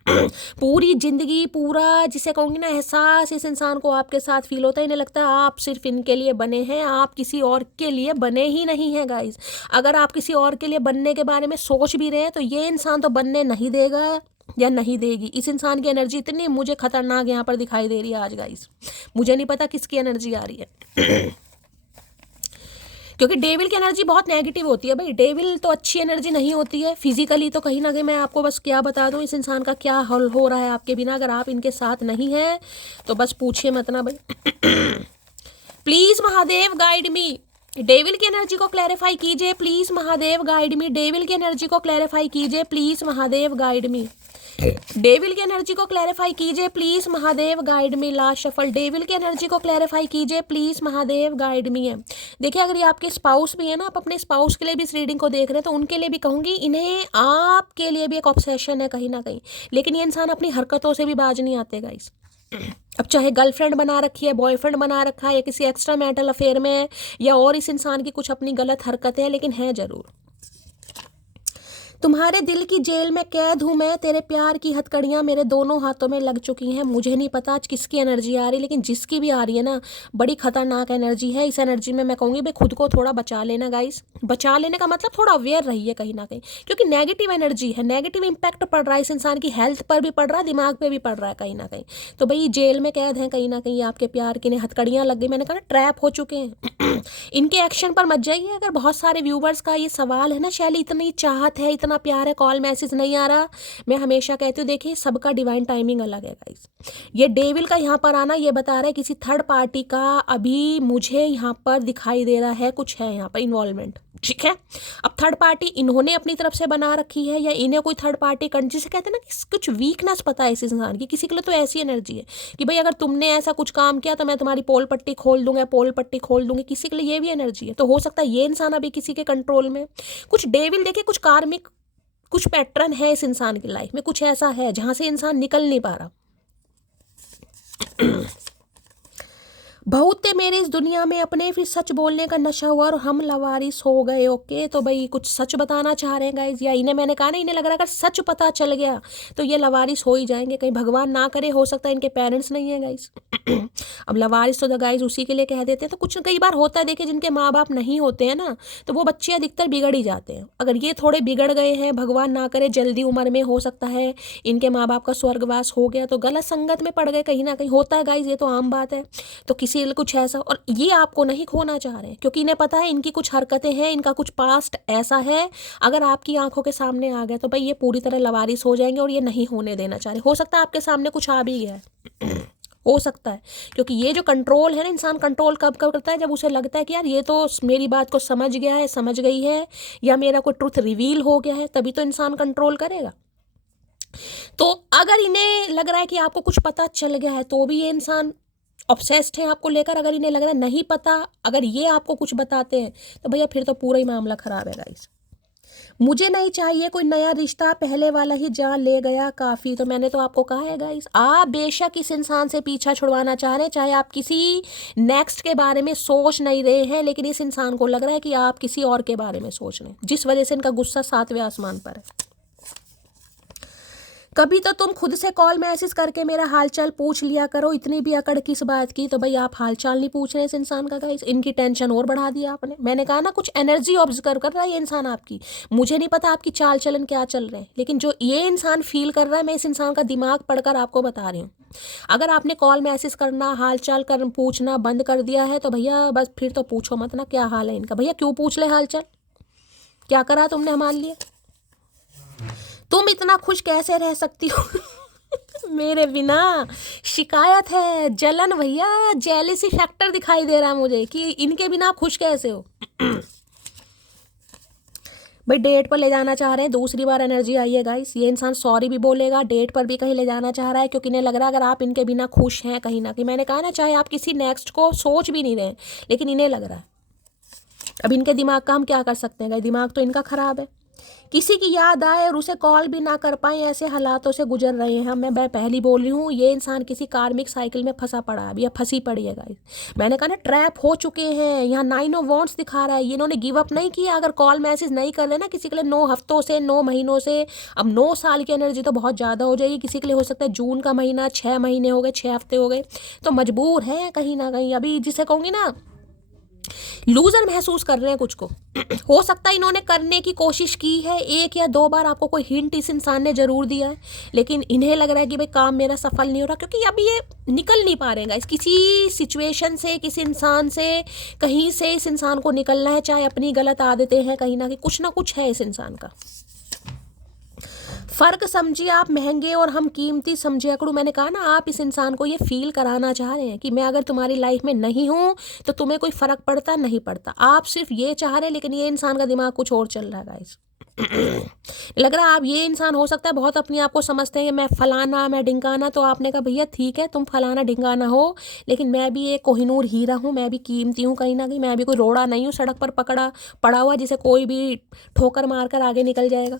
पूरी जिंदगी, पूरा जिसे कहूँगी ना एहसास इस इंसान को आपके साथ फील होता है। इन्हें लगता है आप सिर्फ इनके लिए बने हैं, आप किसी और के लिए बने ही नहीं हैं गाइस। अगर आप किसी और के लिए बनने के बारे में सोच भी रहे हैं तो ये इंसान तो बनने नहीं देगा या नहीं देगी। इस इंसान की एनर्जी इतनी मुझे खतरनाक यहाँ पर दिखाई दे रही है आज गाइस। मुझे नहीं पता किसकी एनर्जी आ रही है क्योंकि डेविल की एनर्जी बहुत नेगेटिव होती है भाई। डेविल तो अच्छी एनर्जी नहीं होती है। फिजिकली तो कहीं ना कहीं मैं आपको बस क्या बता दूं, इस इंसान का क्या हल हो रहा है आपके बिना। अगर आप इनके साथ नहीं हैं तो बस पूछिए मत ना भाई। Please Mahadev guide me, devil की एनर्जी को क्लैरिफाई कीजिए please Mahadev guide me. Devil की एनर्जी को क्लैरिफाई कीजिए please Mahadev guide me. Devil की एनर्जी को क्लैरिफाई कीजिए please Mahadev guide me. Last shuffle, devil की एनर्जी को क्लैरिफाई कीजिए प्लीज महादेव गाइड मी है। देखिए अगर ये आपके स्पाउस भी है ना, आप अपने स्पाउस के लिए भी इस रीडिंग को देख रहे हैं तो उनके लिए भी कहूंगी, इन्हें आपके लिए भी एक ऑब्सेशन है कहीं ना कहीं। लेकिन ये इंसान अपनी हरकतों से भी बाज नहीं आते गाइस। अब चाहे गर्लफ्रेंड बना रखी है, बॉयफ्रेंड बना रखा है, या किसी एक्स्ट्रा मैरिटल अफेयर में है, या और इस इंसान की कुछ अपनी गलत हरकत है, लेकिन है जरूर। तुम्हारे दिल की जेल में कैद हूँ मैं, तेरे प्यार की हथकड़ियाँ मेरे दोनों हाथों में लग चुकी हैं। मुझे नहीं पता आज किसकी एनर्जी आ रही, लेकिन जिसकी भी आ रही है ना, बड़ी खतरनाक एनर्जी है। इस एनर्जी में मैं कहूँगी भाई खुद को थोड़ा बचा लेना गाइस। बचा लेने का मतलब थोड़ा अवेयर रहिए कहीं ना कहीं, क्योंकि नेगेटिव एनर्जी है, नेगेटिव इंपैक्ट पड़ रहा है इस इंसान की हेल्थ पर भी पड़ रहा है, दिमाग पर भी पड़ रहा है कहीं ना कहीं। तो भाई जेल में कैद हैं कहीं ना कहीं, आपके प्यार की हथकड़ियाँ लग गई। मैंने कहा ना ट्रैप हो चुके हैं। इनके एक्शन पर मत जाइए। अगर बहुत सारे व्यूवर्स का ये सवाल है ना, शैली इतनी चाहत है, इतना प्यार है, कॉल मैसेज नहीं आ रहा, मैं हमेशा कहती हूँ देखिए सबका डिवाइन टाइमिंग अलग है गाइस। ये डेविल का यहाँ पर आना ये बता रहा है किसी थर्ड पार्टी का अभी मुझे यहाँ पर दिखाई दे रहा है, कुछ है यहाँ पर इन्वॉल्वमेंट, ठीक है। अब थर्ड पार्टी इन्होंने अपनी तरफ से बना रखी है, या इन्हें कोई थर्ड पार्टी जिसे कहते हैं ना कि कुछ वीकनेस पता है इस इंसान की। किसी के लिए तो ऐसी एनर्जी है कि भाई अगर तुमने ऐसा कुछ काम किया तो मैं तुम्हारी पोल पट्टी खोल दूंगा, पोल पट्टी खोल दूंगी। किसी के लिए ये भी एनर्जी है। तो हो सकता है ये इंसान अभी किसी के कंट्रोल में। कुछ डेविल देखिए, कुछ कार्मिक, कुछ पैटर्न है इस इंसान की लाइफ में, कुछ ऐसा है जहां से इंसान निकल नहीं पा रहा। बहुत थे मेरे इस दुनिया में अपने, फिर सच बोलने का नशा हुआ और हम लवारिस हो गए। ओके, तो भाई कुछ सच बताना चाह रहे हैं गाइज, या इन्हें मैंने कहा ना, इन्हें लग रहा है अगर सच पता चल गया तो ये लवारिस हो ही जाएंगे। कहीं भगवान ना करे, हो सकता है इनके पेरेंट्स नहीं है गाइज। अब लवारिस तो गाइज उसी के लिए कह देते हैं। तो कुछ कई बार होता है, देखिए जिनके माँ बाप नहीं होते हैं ना, तो वो बच्चे अधिकतर बिगड़ ही जाते हैं। अगर ये थोड़े बिगड़ गए हैं, भगवान ना करे जल्दी उम्र में, हो सकता है इनके माँ बाप का स्वर्गवास हो गया, तो गलत संगत में पड़ गए कहीं ना कहीं, होता है गाइज, ये तो आम बात है। तो किसी कुछ ऐसा, और ये आपको नहीं खोना चाह रहे हैं क्योंकि इन्हें पता है इनकी कुछ हरकतें हैं, इनका कुछ पास्ट ऐसा है, अगर आपकी आंखों के सामने आ गया तो भाई ये पूरी तरह लवारिस हो जाएंगे, और ये नहीं होने देना चाह रहे। हो सकता है आपके सामने कुछ आ भी गया है, हो सकता है, क्योंकि ये जो कंट्रोल है ना, इंसान कंट्रोल कब कब करता है, जब उसे लगता है कि यार ये तो मेरी बात को समझ गया है, समझ गई है, या मेरा कोई ट्रुथ रिवील हो गया है, तभी तो इंसान कंट्रोल करेगा। तो अगर इन्हें लग रहा है कि आपको कुछ पता चल गया है तो भी ये इंसान ऑब्सेस्ड है आपको लेकर। अगर इन्हें लग रहा है नहीं पता, अगर ये आपको कुछ बताते हैं तो भैया फिर तो पूरा ही मामला खराब है गाइस। मुझे नहीं चाहिए कोई नया रिश्ता, पहले वाला ही जान ले गया काफ़ी। तो मैंने तो आपको कहा है गाइस, आप बेशक इस इंसान से पीछा छुड़वाना चाह रहे हैं, चाहे आप किसी नेक्स्ट के बारे में सोच नहीं रहे हैं, लेकिन इस इंसान को लग रहा है कि आप किसी और के बारे में सोच रहे हैं, जिस वजह से इनका गुस्सा 7वें आसमान पर है। कभी तो तुम खुद से कॉल मैसेज करके मेरा हालचाल पूछ लिया करो, इतनी भी अकड़ किस बात की। तो भाई आप हालचाल नहीं पूछ रहे इस इंसान का गाइस, इनकी टेंशन और बढ़ा दिया आपने। मैंने कहा ना कुछ एनर्जी ऑब्जर्व कर रहा है ये इंसान आपकी। मुझे नहीं पता आपकी चाल चलन क्या चल रहे हैं, लेकिन जो ये इंसान फील कर रहा है, मैं इस इंसान का दिमाग पढ़कर आपको बता रही हूँ। अगर आपने कॉल मैसेज करना, हालचाल कर पूछना बंद कर दिया है तो भैया बस फिर तो पूछो मत ना क्या हाल है इनका। भैया क्यों पूछ ले हालचाल, क्या करा तुमने हमारे लिए? तुम इतना खुश कैसे रह सकती हो मेरे बिना? शिकायत है, जलन भैया, जेलसी फैक्टर दिखाई दे रहा है मुझे कि इनके बिना खुश कैसे हो। भाई डेट पर ले जाना चाह रहे हैं, दूसरी बार एनर्जी आई है गाइस। ये इंसान सॉरी भी बोलेगा, डेट पर भी कहीं ले जाना चाह रहा है, क्योंकि इन्हें लग रहा है अगर आप इनके बिना खुश हैं कहीं ना कहीं, मैंने कहा ना चाहे आप किसी नेक्स्ट को सोच भी नहीं रहे, लेकिन इन्हें लग रहा है। अब इनके दिमाग का हम क्या कर सकते हैं गाइस, दिमाग तो इनका खराब है। किसी की याद आए और उसे कॉल भी ना कर पाए, ऐसे हालातों से गुजर रहे हैं हम। मैं पहली बोल रही हूँ, ये इंसान किसी कार्मिक साइकिल में फंसा पड़ा है या फंसी पड़ी है गाइस। मैंने कहा ना, ट्रैप हो चुके हैं। यहाँ 9 ऑफ वॉन्ड्स दिखा रहा है, इन्होंने गिव अप नहीं किया। अगर कॉल मैसेज नहीं कर रहे ना किसी के लिए 9 हफ्तों से, 9 महीनों से, अब 9 साल की एनर्जी तो बहुत ज़्यादा हो जाएगी। किसी के लिए हो सकता है जून का महीना, 6 महीने हो गए, 6 हफ्ते हो गए, तो मजबूर है कहीं ना कहीं। अभी जिसे कहूँगी ना, लूजर महसूस कर रहे हैं कुछ को। हो सकता है इन्होंने करने की कोशिश की है 1 या 2 बार, आपको कोई हिंट इस इंसान ने जरूर दिया है, लेकिन इन्हें लग रहा है कि भाई काम मेरा सफल नहीं हो रहा, क्योंकि अभी ये निकल नहीं पा रहे हैं इस किसी सिचुएशन से, किसी इंसान से। कहीं से इस इंसान को निकलना है, चाहे अपनी गलत आदतें हैं, कहीं ना कुछ है इस इंसान का। फ़र्क समझिए आप, महंगे और हम कीमती समझे अकड़ू। मैंने कहा ना, आप इस इंसान को ये फील कराना चाह रहे हैं कि मैं अगर तुम्हारी लाइफ में नहीं हूँ तो तुम्हें कोई फ़र्क पड़ता नहीं पड़ता। आप सिर्फ ये चाह रहे हैं, लेकिन ये इंसान का दिमाग कुछ और चल रहा है गाइस। लग रहा है आप, ये इंसान हो सकता है बहुत अपने आप को समझते हैं, मैं फलाना, मैं ढिंकाना। तो आपने कहा भैया ठीक है, तुम फलाना ढिंकाना हो, लेकिन मैं भी एक कोहिनूर हीरा हूँ, मैं भी कीमती हूँ कहीं ना कहीं। मैं भी कोई रोड़ा नहीं हूँ सड़क पर पकड़ा पड़ा हुआ जिसे कोई भी ठोकर मारकर आगे निकल जाएगा।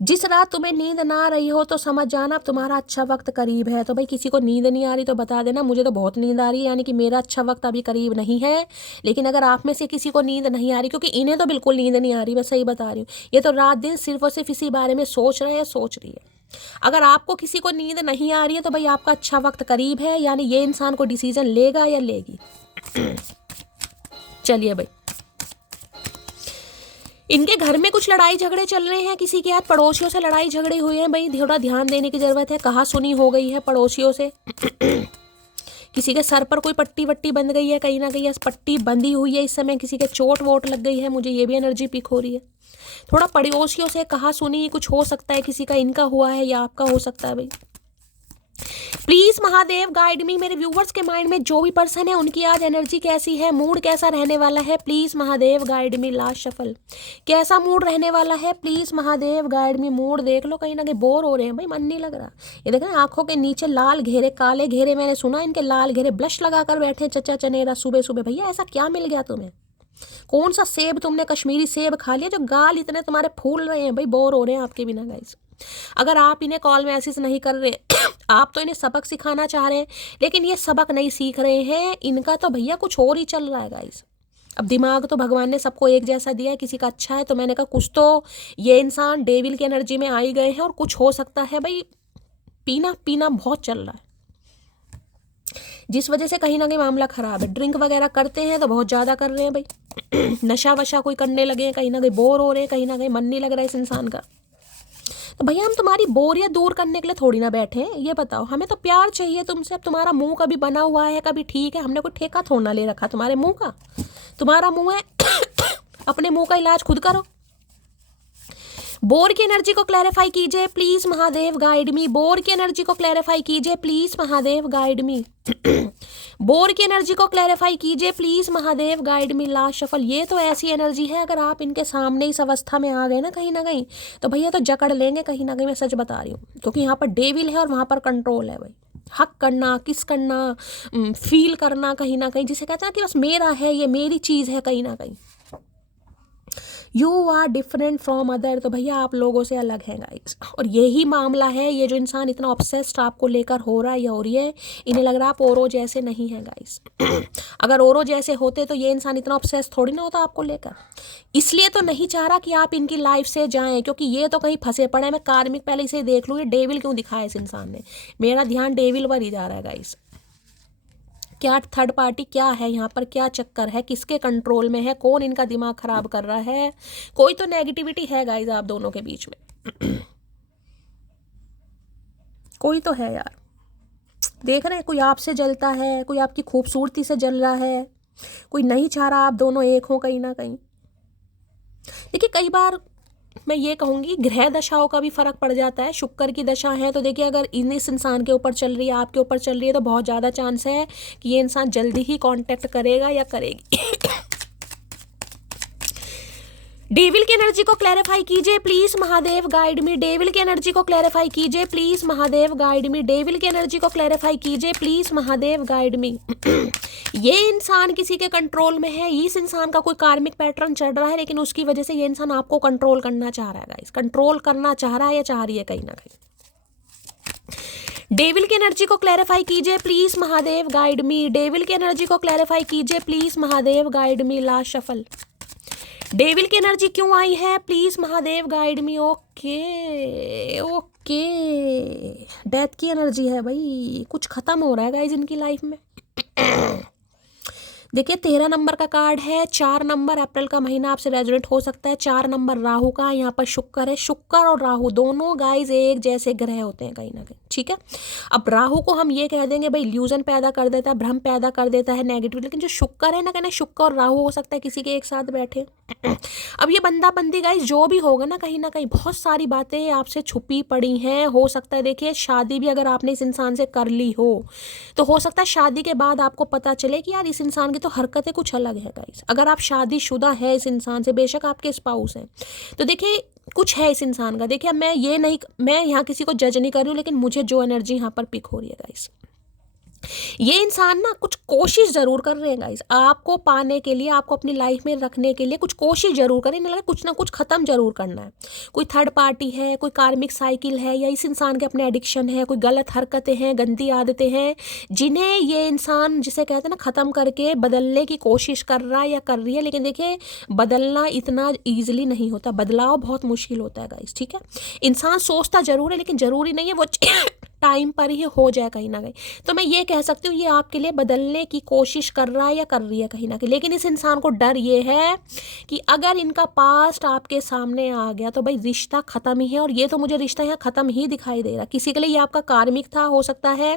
जिस रात तुम्हें नींद ना आ रही हो तो समझ जाना अब तुम्हारा अच्छा वक्त करीब है। तो भाई किसी को नींद नहीं आ रही तो बता देना, मुझे तो बहुत नींद आ रही है, यानी कि मेरा अच्छा वक्त अभी करीब नहीं है। लेकिन अगर आप में से किसी को नींद नहीं आ रही, क्योंकि इन्हें तो बिल्कुल नींद नहीं आ रही, मैं सही बता रही हूँ, ये तो रात दिन सिर्फ और सिर्फ इसी बारे में सोच रहे हैं, सोच रही है। अगर आपको किसी को नींद नहीं आ रही है तो भाई आपका अच्छा वक्त करीब है, यानी ये इंसान को डिसीजन लेगा या लेगी। चलिए भाई, इनके घर में कुछ लड़ाई झगड़े चल रहे हैं, किसी के हाथ पड़ोसियों से लड़ाई झगड़े हुए हैं। भाई थोड़ा ध्यान देने की ज़रूरत है, कहा सुनी हो गई है पड़ोसियों से। किसी के सर पर कोई पट्टी वट्टी बंध गई है, कहीं ना कहीं पट्टी बंधी हुई है इस समय, किसी के चोट वोट लग गई है, मुझे ये भी एनर्जी पिक हो रही है। थोड़ा पड़ोसियों से कहा सुनी कुछ हो सकता है, किसी का इनका हुआ है या आपका हो सकता है। भाई प्लीज महादेव गाइड मी, मेरे व्यूवर्स के माइंड में जो भी पर्सन है उनकी आज एनर्जी कैसी है, मूड कैसा रहने वाला है, please Mahadev guide me. Last shuffle, कैसा मूड रहने वाला है, please Mahadev guide me. Mood देख लो, कहीं ना कहीं बोर हो रहे हैं भाई, मन नहीं लग रहा। ये देखें आंखों के नीचे लाल घेरे, काले घेरे, मैंने सुना इनके लाल घेरे, ब्लश लगाकर बैठे चचा चनेरा सुबह सुबह। भैया ऐसा क्या मिल गया तुम्हें? कौन सा सेब तुमने कश्मीरी सेब खा लिया जो गाल इतने तुम्हारे फूल रहे हैं? भाई बोर हो रहे हैं आपके बिना गाइस। अगर आप इन्हें कॉल मैसेज नहीं कर रहे आप तो इन्हें सबक सिखाना चाह रहे हैं, लेकिन ये सबक नहीं सीख रहे हैं, इनका तो भैया कुछ और ही चल रहा है गाइस। अब दिमाग तो भगवान ने सबको एक जैसा दिया है, किसी का अच्छा है, तो मैंने कहा कुछ तो ये इंसान डेविल की एनर्जी में आ ही गए हैं और कुछ हो सकता है। भाई पीना पीना बहुत चल रहा है, जिस वजह से कहीं ना कहीं मामला खराब है। ड्रिंक वगैरह करते हैं तो बहुत ज़्यादा कर रहे हैं भाई, नशा वशा कोई करने लगे हैं, कहीं ना कहीं बोर हो रहे हैं, कहीं ना कहीं मन नहीं लग रहा है इस इंसान का। तो भैया हम तुम्हारी बोरियत दूर करने के लिए थोड़ी ना बैठे हैं, ये बताओ, हमें तो प्यार चाहिए तुमसे। अब तुम्हारा मुंह कभी बना हुआ है कभी ठीक है, हमने कोई ठेका थोड़ा ना ले रखा तुम्हारे मुंह का। तुम्हारा मुंह है अपने मुंह का इलाज खुद करो। बोर की एनर्जी को क्लैरिफाई कीजिए please Mahadev guide me. Bore की एनर्जी को क्लैरिफाई कीजिए please Mahadev guide me. Bore की एनर्जी को क्लैरिफाई कीजिए please Mahadev guide me. Last shuffle, ये तो ऐसी एनर्जी है, अगर आप इनके सामने इस अवस्था में आ गए ना कहीं ना कहीं, तो भैया तो जकड़ लेंगे कहीं ना कहीं, मैं सच बता रही हूँ। क्योंकि यहाँ पर डेविल है और वहाँ पर कंट्रोल है भाई। हक करना, किस करना, फील करना कहीं ना कहीं, जिसे कहते हैं कि बस मेरा है, ये मेरी चीज़ है कहीं ना कहीं। You are different from other, तो भैया आप लोगों से अलग हैं गाइस। और यही मामला है, ये जो इंसान इतना ऑब्सेस्ड आपको लेकर हो रहा है या हो रही है, इन्हें लग रहा है आप औरों जैसे नहीं हैं गाइस। अगर औरों जैसे होते तो ये इंसान इतना ऑब्सेस्ड थोड़ी ना होता आपको लेकर। इसलिए तो नहीं चाह रहा कि आप इनकी लाइफ से जाएं, क्योंकि ये तो कहीं फंसे पड़े हैं। मैं कार्मिक पहले इसे देख लूँ, ये डेविल क्यों दिखाया इस इंसान ने, मेरा ध्यान डेविल पर ही जा रहा है गाइस। क्या थर्ड पार्टी क्या है यहाँ पर, क्या चक्कर है, किसके कंट्रोल में है, कौन इनका दिमाग खराब कर रहा है? कोई तो नेगेटिविटी है गाइस आप दोनों के बीच में। कोई तो है यार, देख रहे हैं, कोई आपसे जलता है, कोई आपकी खूबसूरती से जल रहा है, कोई नहीं चाह रहा आप दोनों एक हो कहीं ना कहीं। देखिए कई बार मैं ये कहूँगी ग्रह दशाओं का भी फर्क पड़ जाता है। शुक्र की दशा है तो देखिए, अगर इस इंसान के ऊपर चल रही है, आपके ऊपर चल रही है, तो बहुत ज़्यादा चांस है कि ये इंसान जल्दी ही कांटेक्ट करेगा या करेगी। डेविल की एनर्जी को क्लैरिफाई कीजिए please Mahadev guide me. Devil की एनर्जी को क्लैरिफाई कीजिए please Mahadev guide me. Devil की एनर्जी को क्लैरिफाई कीजिए प्लीज महादेव गाइड मी। ये इंसान किसी के कंट्रोल में है, इस इंसान का कोई कार्मिक पैटर्न चल रहा है, लेकिन उसकी वजह से ये इंसान आपको कंट्रोल करना चाह रहा है गाइस, कंट्रोल करना चाह रहा है या चाह रही है कहीं ना कहीं। डेविल की एनर्जी को क्लैरिफाई कीजिए please Mahadev, guide me. Devil की एनर्जी को क्लैरिफाई कीजिए please Mahadev, guide me. Last shuffle. Devil की एनर्जी क्यों आई है please Mahadev, guide me. Okay okay, death की एनर्जी है भाई, कुछ खत्म हो रहा है गाइस इनकी लाइफ में। देखिए 13 नंबर का कार्ड है, 4 नंबर अप्रैल का महीना आपसे रेजोनेट हो सकता है। 4 नंबर राहु का, यहाँ पर शुक्र है। शुक्र और राहु दोनों गाइज एक जैसे ग्रह होते हैं कहीं ना कहीं, ठीक है। अब राहु को हम ये कह देंगे भाई इल्यूजन पैदा कर देता है, भ्रम पैदा कर देता है, नेगेटिव, लेकिन जो शुक्र है ना, कहना शुक्र और राहु हो सकता है किसी के एक साथ बैठे। अब ये बंदा बंदी गाइज जो भी होगा ना कहीं बहुत सारी बातें आपसे छुपी पड़ी हैं। हो सकता है देखिए शादी भी अगर आपने इस इंसान से कर ली हो तो हो सकता है शादी के बाद आपको पता चले कि यार इस इंसान की तो हरकतें कुछ अलग है गाइस। अगर आप शादीशुदा है इस इंसान से, बेशक आपके स्पाउस हैं, तो देखिए कुछ है इस इंसान का। देखिए मैं यहाँ किसी को जज नहीं कर रही हूँ, लेकिन मुझे जो एनर्जी यहाँ पर पिक हो रही है गाइस, ये इंसान ना कुछ कोशिश जरूर कर रहे हैं गाइस आपको पाने के लिए, आपको अपनी लाइफ में रखने के लिए कुछ कोशिश जरूर करें। नहीं लगा कुछ ना कुछ खत्म जरूर करना है। कोई थर्ड पार्टी है, कोई कार्मिक साइकिल है, या इस इंसान के अपने एडिक्शन है, कोई गलत हरकतें हैं, गंदी आदतें हैं, जिन्हें ये इंसान जिसे कहते हैं ना खत्म करके बदलने की कोशिश कर रहा है या कर रही है। लेकिन देखिए बदलना इतना ईजिली नहीं होता, बदलाव बहुत मुश्किल होता है गाइस, ठीक है। इंसान सोचता जरूर है लेकिन जरूरी नहीं है वो टाइम पर ही हो जाए कहीं ना कहीं। तो मैं ये कह सकती हूँ ये आपके लिए बदलने की कोशिश कर रहा है या कर रही है कहीं ना कहीं। लेकिन इस इंसान को डर ये है कि अगर इनका पास्ट आपके सामने आ गया तो भाई रिश्ता खत्म ही है। और ये तो मुझे रिश्ता यहाँ खत्म ही दिखाई दे रहा। किसी के लिए ये आपका कार्मिक था हो सकता है,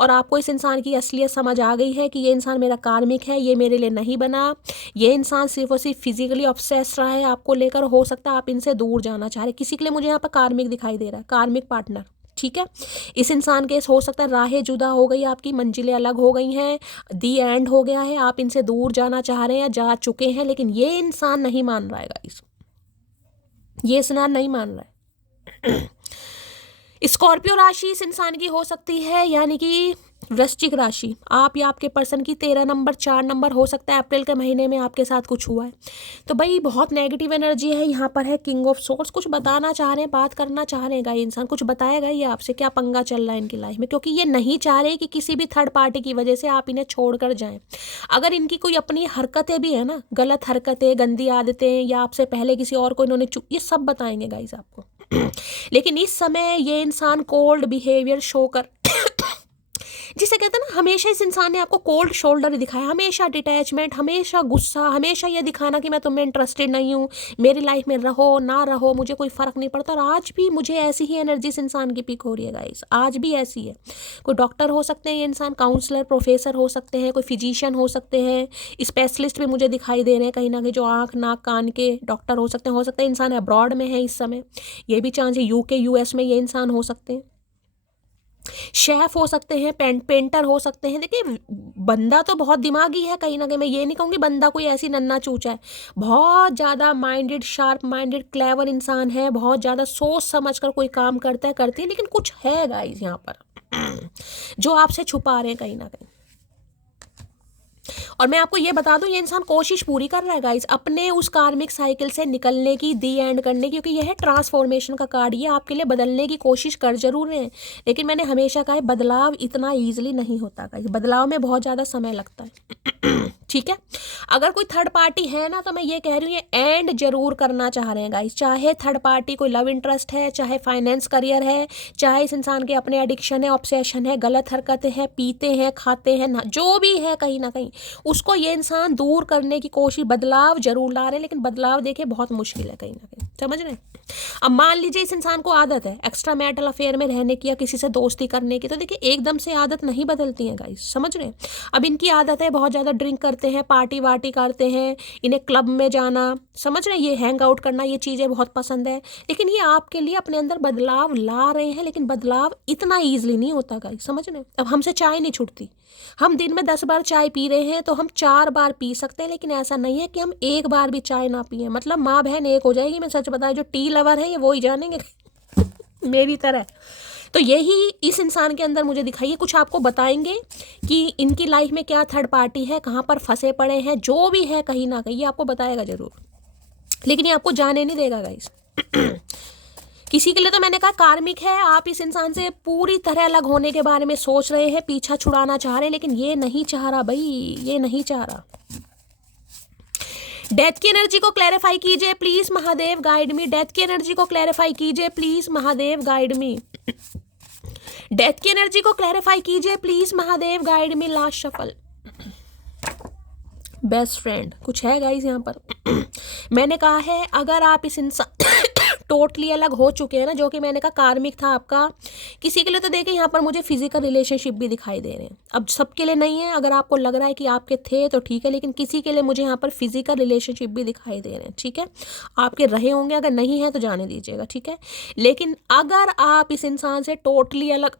और आपको इस इंसान की असलियत समझ आ गई है कि ये इंसान मेरा कार्मिक है, ये मेरे लिए नहीं बना। ये इंसान सिर्फ और सिर्फ फिजिकली ऑब्सेस्ड रहा है आपको लेकर। हो सकता है आप इनसे दूर जाना चाह रहे। किसी के लिए मुझे यहाँ पर कार्मिक दिखाई दे रहा है, कार्मिक पार्टनर, ठीक है। इस इंसान के हो सकता है राहें जुदा हो गई, आपकी मंजिलें अलग हो गई हैं, दी एंड हो गया है, आप इनसे दूर जाना चाह रहे हैं, जा चुके हैं। लेकिन ये इंसान नहीं मान रहा है गाइस, ये इंसान नहीं मान रहा है। स्कॉर्पियो राशि इस इंसान की हो सकती है, यानी कि वृश्चिक राशि। आप या आपके पर्सन की 13 नंबर 4 नंबर हो सकता है अप्रैल के महीने में आपके साथ कुछ हुआ है। तो भाई बहुत नेगेटिव एनर्जी है यहाँ पर। है किंग ऑफ सोर्स, कुछ बताना चाह रहे हैं, बात करना चाह रहे हैं इंसान, कुछ बताएगा ये आपसे क्या पंगा चल रहा है इनकी लाइफ में, क्योंकि ये नहीं चाह रहे कि किसी भी थर्ड पार्टी की वजह से आप इन्हें छोड़कर जाएं। अगर इनकी कोई अपनी हरकतें भी है ना, गलत हरकतें, गंदी आदतें, या आपसे पहले किसी और को इन्होंने ये सब बताएंगे गाइस आपको। लेकिन इस समय ये इंसान कोल्ड बिहेवियर शो कर जिसे कहते हैं ना, हमेशा इस इंसान ने आपको कोल्ड शोल्डर दिखाया, हमेशा डिटैचमेंट, हमेशा गुस्सा, हमेशा ये दिखाना कि मैं तुम में इंटरेस्टेड नहीं हूँ, मेरी लाइफ में रहो ना रहो मुझे कोई फर्क नहीं पड़ता। और आज भी मुझे ऐसी ही एनर्जी इस इंसान की पिक हो रही है गाइस, आज भी ऐसी है। कोई डॉक्टर हो सकते हैं ये इंसान, काउंसलर, प्रोफेसर हो सकते हैं, कोई फिजिशियन हो सकते हैं, स्पेशलिस्ट भी मुझे दिखाई दे रहे हैं कहीं ना कहीं, जो आँख नाक कान के डॉक्टर हो सकते हैं। हो सकता है इंसान अब्रॉड में है इस समय, ये भी चांस है, यूके यूएस में ये इंसान हो सकते हैं। शेफ हो सकते हैं, पेंटर हो सकते हैं। देखिए बंदा तो बहुत दिमागी है कहीं ना कहीं, मैं ये नहीं कहूँगी बंदा कोई ऐसी नन्ना चूचा है, बहुत ज़्यादा माइंडेड, शार्प माइंडेड, क्लेवर इंसान है, बहुत ज़्यादा सोच समझ कर कोई काम करता है, करती है। लेकिन कुछ है गाइस यहाँ पर जो आपसे छुपा रहे हैं कहीं ना कहीं। और मैं आपको ये बता दूं ये इंसान कोशिश पूरी कर रहा है गाइस अपने उस कार्मिक साइकिल से निकलने की, दी एंड करने की, क्योंकि यह है ट्रांसफॉर्मेशन का कार्ड। ये आपके लिए बदलने की कोशिश कर जरूर रहे हैं, लेकिन मैंने हमेशा कहा है बदलाव इतना ईजिली नहीं होता गाइस, बदलाव में बहुत ज़्यादा समय लगता है। ठीक है, अगर कोई थर्ड पार्टी है ना तो मैं ये कह रही हूँ ये एंड जरूर करना चाह रहे हैं गाइस। चाहे थर्ड पार्टी कोई लव इंटरेस्ट है, चाहे फाइनेंस करियर है, चाहे इस इंसान के अपने एडिक्शन है, ऑब्सेशन है, गलत हरकतें हैं, पीते हैं, खाते हैं ना, जो भी है कहीं ना कहीं उसको ये इंसान दूर करने की कोशिश, बदलाव जरूर ला रहे हैं। लेकिन बदलाव देखिए बहुत मुश्किल है कहीं ना कहीं, समझ रहे हैं। अब मान लीजिए इस इंसान को आदत है एक्स्ट्रा मैरिटल अफेयर में रहने की या किसी से दोस्ती करने की, तो देखिए एकदम से आदत नहीं बदलती है गाइस, समझ रहे हैं। अब इनकी आदत है बहुत ज़्यादा ड्रिंक करते हैं, पार्टी वार्टी करते हैं, इन्हें क्लब में जाना, समझ रहे हैं, ये हैंग आउट करना, ये चीज़ें बहुत पसंद है। लेकिन ये आपके लिए अपने अंदर बदलाव ला रहे हैं, लेकिन बदलाव इतना ईजिली नहीं होता गाइस, समझ रहे हैं। अब हमसे चाय नहीं छूटती, हम दिन में 10 बार चाय पी रहे हैं तो हम 4 बार पी सकते हैं, लेकिन ऐसा नहीं है कि हम एक बार भी चाय ना पिए। मतलब माँ बहन एक हो जाएगी, मैं सच बताऊं, जो टी लवर है ये वो ही जानेंगे मेरी तरह। तो यही इस इंसान के अंदर मुझे दिखाइए, कुछ आपको बताएंगे कि इनकी लाइफ में क्या थर्ड पार्टी है, कहाँ पर फंसे पड़े हैं, जो भी है कहीं ना कहीं ये आपको बताएगा जरूर, लेकिन ये आपको जाने नहीं देगा गाइस। किसी के लिए तो मैंने कहा कार्मिक है, आप इस इंसान से पूरी तरह अलग होने के बारे में सोच रहे हैं, पीछा छुड़ाना चाह रहे हैं, लेकिन ये नहीं चाह रहा भाई, ये नहीं चाह रहा। डेथ की एनर्जी को क्लैरिफाई कीजिए please Mahadev, guide me. Death की एनर्जी को क्लैरिफाई कीजिए please Mahadev, guide me. Death की एनर्जी को क्लैरिफाई कीजिए please Mahadev, guide me. Last shuffle. Best friend कुछ है गाइस यहाँ पर। मैंने कहा है अगर आप इस इंसान टोटली अलग हो चुके हैं ना, जो कि मैंने कहा कार्मिक था आपका, किसी के लिए तो देखिए यहाँ पर मुझे फिजिकल रिलेशनशिप भी दिखाई दे रहे हैं। अब सबके लिए नहीं है, अगर आपको लग रहा है कि आपके थे तो ठीक है, लेकिन किसी के लिए मुझे यहाँ पर फिजिकल रिलेशनशिप भी दिखाई दे रहे हैं, ठीक है। आपके रहे होंगे, अगर नहीं है तो जाने दीजिएगा, ठीक है। लेकिन अगर आप इस इंसान से टोटली अलग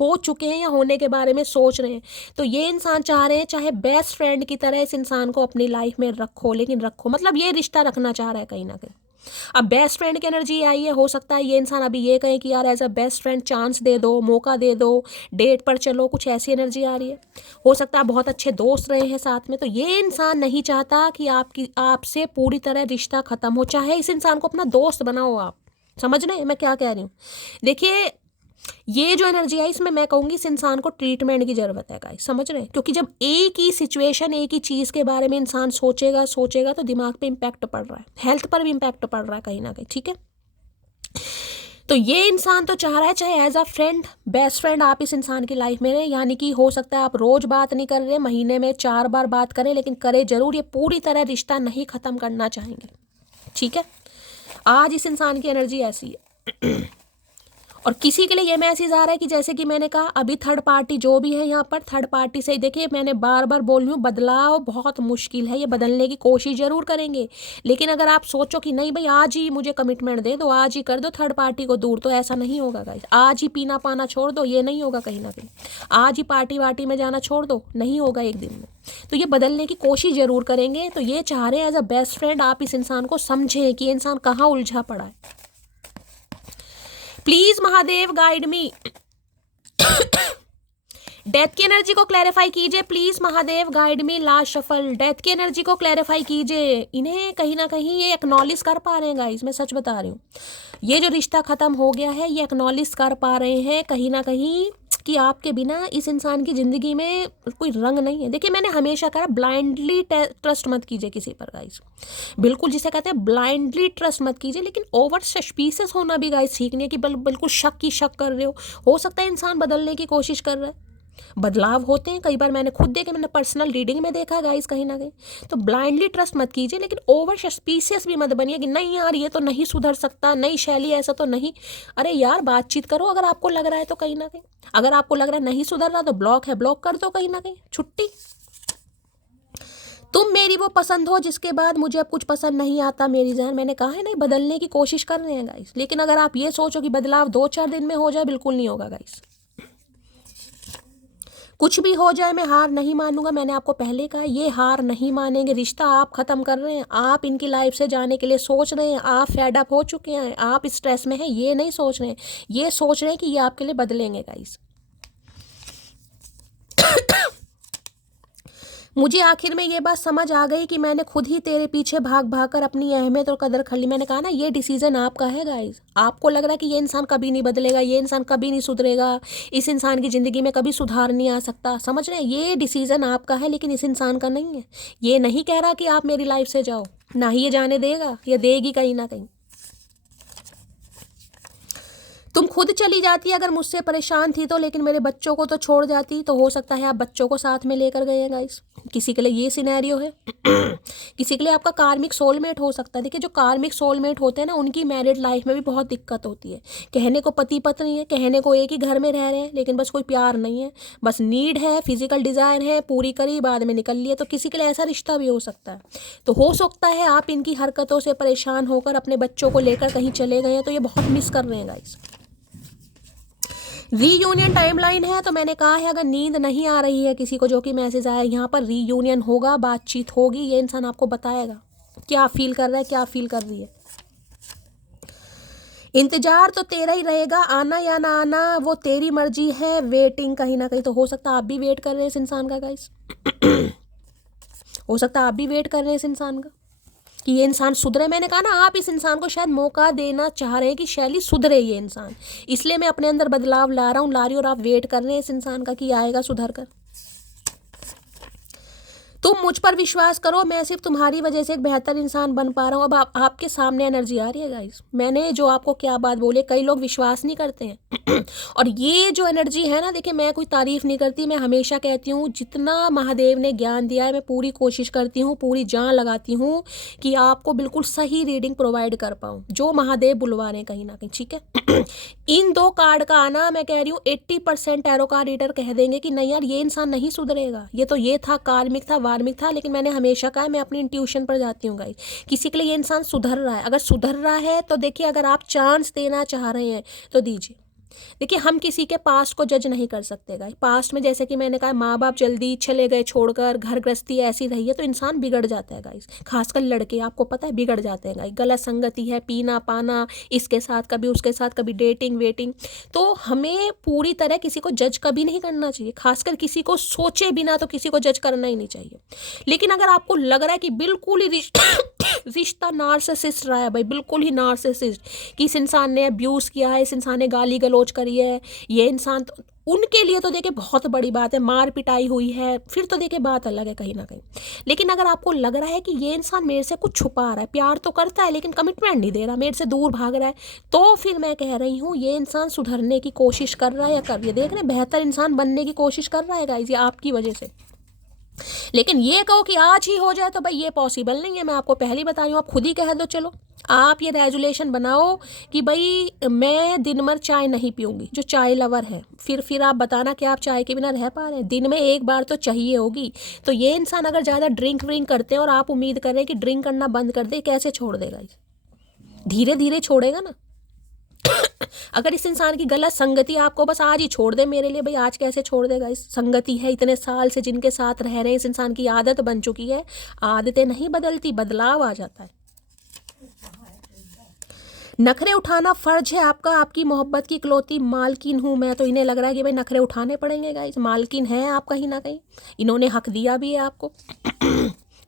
हो चुके हैं या होने के बारे में सोच रहे हैं, तो ये इंसान चाह रहे हैं चाहे बेस्ट फ्रेंड की तरह इस इंसान को अपनी लाइफ में रखो, लेकिन रखो मतलब ये रिश्ता रखना चाह रहा है कहीं ना कहीं। अब बेस्ट फ्रेंड की एनर्जी आई है, हो सकता है ये इंसान अभी ये कहे कि यार as a best friend chance दे दो, मौका दे दो, डेट पर चलो, कुछ ऐसी एनर्जी आ रही है। हो सकता है बहुत अच्छे दोस्त रहे हैं साथ में, तो ये इंसान नहीं चाहता कि आपसे पूरी तरह रिश्ता खत्म हो, चाहे इस इंसान को अपना दोस्त बनाओ आप। समझ रहे हैं मैं क्या कह रही हूँ? देखिए ये जो एनर्जी है इसमें मैं कहूँगी इस इंसान को ट्रीटमेंट की ज़रूरत है गाइस, समझ रहे हैं? क्योंकि जब एक ही सिचुएशन, एक ही चीज़ के बारे में इंसान सोचेगा तो दिमाग पे इम्पैक्ट पड़ रहा है, हेल्थ पर भी इम्पैक्ट पड़ रहा है कहीं ना कहीं, ठीक है। तो ये इंसान तो चाह रहा है चाहे as a friend, best friend आप इस इंसान की लाइफ में रहे, यानी कि हो सकता है आप रोज़ बात नहीं कर रहे, महीने में 4 बार बात करें, लेकिन करें जरूर, ये पूरी तरह रिश्ता नहीं ख़त्म करना चाहेंगे, ठीक है। आज इस इंसान की एनर्जी ऐसी है। और किसी के लिए ये मैसेज आ रहा है कि जैसे कि मैंने कहा अभी थर्ड पार्टी जो भी है यहाँ पर, थर्ड पार्टी से देखिए मैंने बार बार बोल रही हूँ, बदलाव बहुत मुश्किल है, ये बदलने की कोशिश जरूर करेंगे, लेकिन अगर आप सोचो कि नहीं भाई आज ही मुझे कमिटमेंट दे दो, आज ही कर दो थर्ड पार्टी को दूर, तो ऐसा नहीं होगा गाइस। आज ही पीना पाना छोड़ दो, ये नहीं होगा कहीं ना कहीं। आज ही पार्टी वार्टी में जाना छोड़ दो, नहीं होगा एक दिन में। तो ये बदलने की कोशिश जरूर करेंगे। तो ये चाह रहे हैं एज अ बेस्ट फ्रेंड आप इस इंसान को समझें कि ये इंसान कहाँ उलझा पड़ा है। Please Mahadev guide me. Death की एनर्जी को क्लैरिफाई कीजिए please Mahadev, guide me. Last shuffle. Death की एनर्जी को क्लैरिफाई कीजिए। इन्हें कहीं ना कहीं ये एक्नॉलेज कर पा रहे हैं गाइस, मैं सच बता रही हूँ, ये जो रिश्ता खत्म हो गया है ये एक्नॉलेज कर पा रहे हैं कहीं ना कहीं कि आपके बिना इस इंसान की ज़िंदगी में कोई रंग नहीं है। देखिए मैंने हमेशा कहा ब्लाइंडली ट्रस्ट मत कीजिए किसी पर गाइस, बिल्कुल जिसे कहते हैं ब्लाइंडली ट्रस्ट मत कीजिए, लेकिन ओवर सस्पिशियस होना भी गाइस ठीक नहीं है कि बिल्कुल शक की शक कर रहे हो सकता है इंसान बदलने की कोशिश कर रहा है, बदलाव होते हैं कई बार, मैंने खुद देखे, मैंने पर्सनल रीडिंग में देखा गाइस कहीं ना कहीं। तो ब्लाइंडली ट्रस्ट मत कीजिए, लेकिन ओवर सस्पिशियस भी मत बनिए कि नहीं यार ये तो नहीं सुधर सकता, नई शैली ऐसा तो नहीं। अरे यार बातचीत करो, अगर आपको लग रहा है तो कहीं ना कहीं, अगर आपको लग रहा है नहीं सुधर रहा तो ब्लॉक है, ब्लॉक कर दो कहीं ना कहीं, छुट्टी। तुम मेरी वो पसंद हो जिसके बाद मुझे अब कुछ पसंद नहीं आता मेरी जान। मैंने कहा है नहीं, बदलने की कोशिश कर रहे हैं गाइस, लेकिन अगर आप ये सोचो कि बदलाव 2-4 दिन में हो जाए, बिल्कुल नहीं होगा गाइस। कुछ भी हो जाए मैं हार नहीं मानूंगा, मैंने आपको पहले कहा ये हार नहीं मानेंगे। रिश्ता आप खत्म कर रहे हैं, आप इनकी लाइफ से जाने के लिए सोच रहे हैं, आप फेड अप हो चुके हैं, आप स्ट्रेस में हैं, ये नहीं सोच रहे हैं, ये सोच रहे हैं कि ये आपके लिए बदलेंगे गाइस। मुझे आखिर में ये बात समझ आ गई कि मैंने खुद ही तेरे पीछे भाग भाग कर अपनी अहमियत और कदर कर ली। मैंने कहा ना ये डिसीजन आपका है गाइस। आपको लग रहा है कि ये इंसान कभी नहीं बदलेगा, ये इंसान कभी नहीं सुधरेगा, इस इंसान की ज़िंदगी में कभी सुधार नहीं आ सकता, समझ रहे हैं? ये डिसीजन आपका है, लेकिन इस इंसान का नहीं है। ये नहीं कह रहा कि आप मेरी लाइफ से जाओ, ना ही ये जाने देगा, ये देगी कहीं ना कहीं। तुम खुद चली जाती अगर मुझसे परेशान थी तो, लेकिन मेरे बच्चों को तो छोड़ जाती। तो हो सकता है आप बच्चों को साथ में लेकर गए हैं गाइस। किसी के लिए ये सिनेरियो है। किसी के लिए आपका कार्मिक सोलमेट हो सकता है। देखिए जो कार्मिक सोलमेट होते हैं ना, उनकी मैरिड लाइफ में भी बहुत दिक्कत होती है। कहने को पति पत्नी है, कहने को एक ही घर में रह रहे हैं, लेकिन बस कोई प्यार नहीं है, बस नीड है, फिजिकल डिज़ायर है, पूरी करी बाद में निकल लिए। तो किसी के लिए ऐसा रिश्ता भी हो सकता है। तो हो सकता है आप इनकी हरकतों से परेशान होकर अपने बच्चों को लेकर कहीं चले गए हैं, तो ये बहुत मिस कर रहे हैं गाइस। रीयूनियन टाइमलाइन है, तो मैंने कहा है अगर नींद नहीं आ रही है किसी को, जो कि मैसेज आया यहाँ पर, रीयूनियन होगा, बातचीत होगी, ये इंसान आपको बताएगा क्या फील कर रहा है, क्या फील कर रही है। इंतजार तो तेरा ही रहेगा, आना या ना आना वो तेरी मर्जी है, वेटिंग कहीं ना कहीं तो हो सकता है आप भी वेट कर रहे हैं इस इंसान का गाइस। हो सकता है आप भी वेट कर रहे हैं इस इंसान का कि ये इंसान सुधरे। मैंने कहा ना, आप इस इंसान को शायद मौका देना चाह रहे हैं कि शैली सुधरे ये इंसान, इसलिए मैं अपने अंदर बदलाव ला रही हूँ और आप वेट कर रहे हैं इस इंसान का कि आएगा सुधर कर। तुम मुझ पर विश्वास करो, मैं सिर्फ तुम्हारी वजह से एक बेहतर इंसान बन पा रहा हूँ। अब आपके सामने एनर्जी आ रही है गाइस, मैंने जो आपको क्या बात बोली, कई लोग विश्वास नहीं करते हैं। और ये जो एनर्जी है ना, देखिए मैं कोई तारीफ नहीं करती, मैं हमेशा कहती हूँ जितना महादेव ने ज्ञान दिया है मैं पूरी कोशिश करती हूँ, पूरी जान लगाती हूँ कि आपको बिल्कुल सही रीडिंग प्रोवाइड कर पाऊँ जो महादेव बुलवा रहे हैं कहीं ना कहीं, ठीक है। इन 2 कार्ड का आना, मैं कह रही हूँ 80% टैरो कार्ड रीडर कह देंगे कि नहीं यार ये इंसान नहीं सुधरेगा, ये तो ये था, कार्मिक था, वार्मिक था। लेकिन मैंने हमेशा कहा मैं अपनी इंट्यूशन पर जाती हूँ गाइस, किसी के लिए ये इंसान सुधर रहा है। अगर सुधर रहा है तो देखिए, अगर आप चांस देना चाह रहे हैं तो दीजिए। देखिए हम किसी के पास्ट को जज नहीं कर सकते गाइस। पास्ट में जैसे कि मैंने कहा, माँ बाप जल्दी चले गए छोड़कर, घर गृहस्थी ऐसी रही है तो इंसान बिगड़ जाता है गाइस। खासकर लड़के, आपको पता है, बिगड़ जाते हैं गाइस। गलत संगति है, पीना पाना, इसके साथ कभी उसके साथ, कभी डेटिंग वेटिंग। तो हमें पूरी तरह किसी को जज कभी नहीं करना चाहिए, खासकर किसी को सोचे बिना तो किसी को जज करना ही नहीं चाहिए। लेकिन अगर आपको लग रहा है कि बिल्कुल ही रिश्ता नार्सिसिस्ट रहा है भाई, बिल्कुल ही नार्सिसिस्ट, कि इस इंसान ने अब्यूज़ किया है, इस इंसान ने गाली गलौज करी है, ये इंसान तो, उनके लिए तो देखिए बहुत बड़ी बात है, मार पिटाई हुई है, फिर तो देखिए बात अलग है कहीं ना कहीं। लेकिन अगर आपको लग रहा है कि ये इंसान मेरे से कुछ छुपा रहा है, प्यार तो करता है लेकिन कमिटमेंट नहीं दे रहा, मेरे से दूर भाग रहा है, तो फिर मैं कह रही हूँ ये इंसान सुधरने की कोशिश कर रहा है या कर रही है। देख रहे हैं, बेहतर इंसान बनने की कोशिश कर रहा है गाइस, ये आपकी वजह से। लेकिन ये कहो कि आज ही हो जाए तो भाई ये पॉसिबल नहीं है, मैं आपको पहले ही बता रही हूँ। आप खुद ही कह दो, चलो आप ये रेजुलेशन बनाओ कि भाई मैं दिन भर चाय नहीं पीऊँगी, जो चाय लवर है। फिर आप बताना कि आप चाय के बिना रह पा रहे हैं, दिन में एक बार तो चाहिए होगी। तो ये इंसान अगर ज़्यादा ड्रिंक व्रिंक करते हैं और आप उम्मीद कर रहे हैं कि ड्रिंक करना बंद कर दे, कैसे छोड़ देगा? धीरे धीरे छोड़ेगा ना। अगर इस इंसान की गलत संगति आपको बस आज ही छोड़ दे, मेरे लिए भाई आज कैसे छोड़ देगा? इस संगति है इतने साल से जिनके साथ रह रहे हैं, इस इंसान की आदत बन चुकी है। आदतें नहीं बदलती, बदलाव आ जाता है। नखरे उठाना फर्ज है आपका, आपकी मोहब्बत की इकलौती मालकिन हूँ मैं, तो इन्हें लग रहा है कि भाई नखरे उठाने पड़ेंगे गाइस। मालकिन है आप कहीं ना कहीं, इन्होंने हक दिया भी है आपको।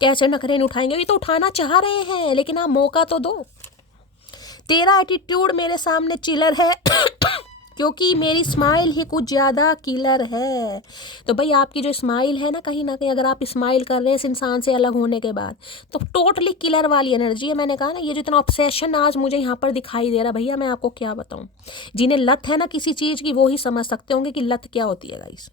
कैसे नखरे नहीं उठाएंगे? ये तो उठाना चाह रहे हैं, लेकिन आप मौका तो दो। तेरा एटीट्यूड मेरे सामने चिलर है क्योंकि मेरी स्माइल ही कुछ ज़्यादा किलर है। तो भाई आपकी जो स्माइल है ना कहीं अगर आप स्माइल कर रहे हैं इस इंसान से अलग होने के बाद, तो टोटली किलर वाली एनर्जी है। मैंने कहा ना, ये जो इतना ऑब्सेशन आज मुझे यहाँ पर दिखाई दे रहा, भैया मैं आपको क्या बताऊँ। जिन्हें लत है ना किसी चीज़ की, वो ही समझ सकते होंगे कि लत क्या होती है गाइस।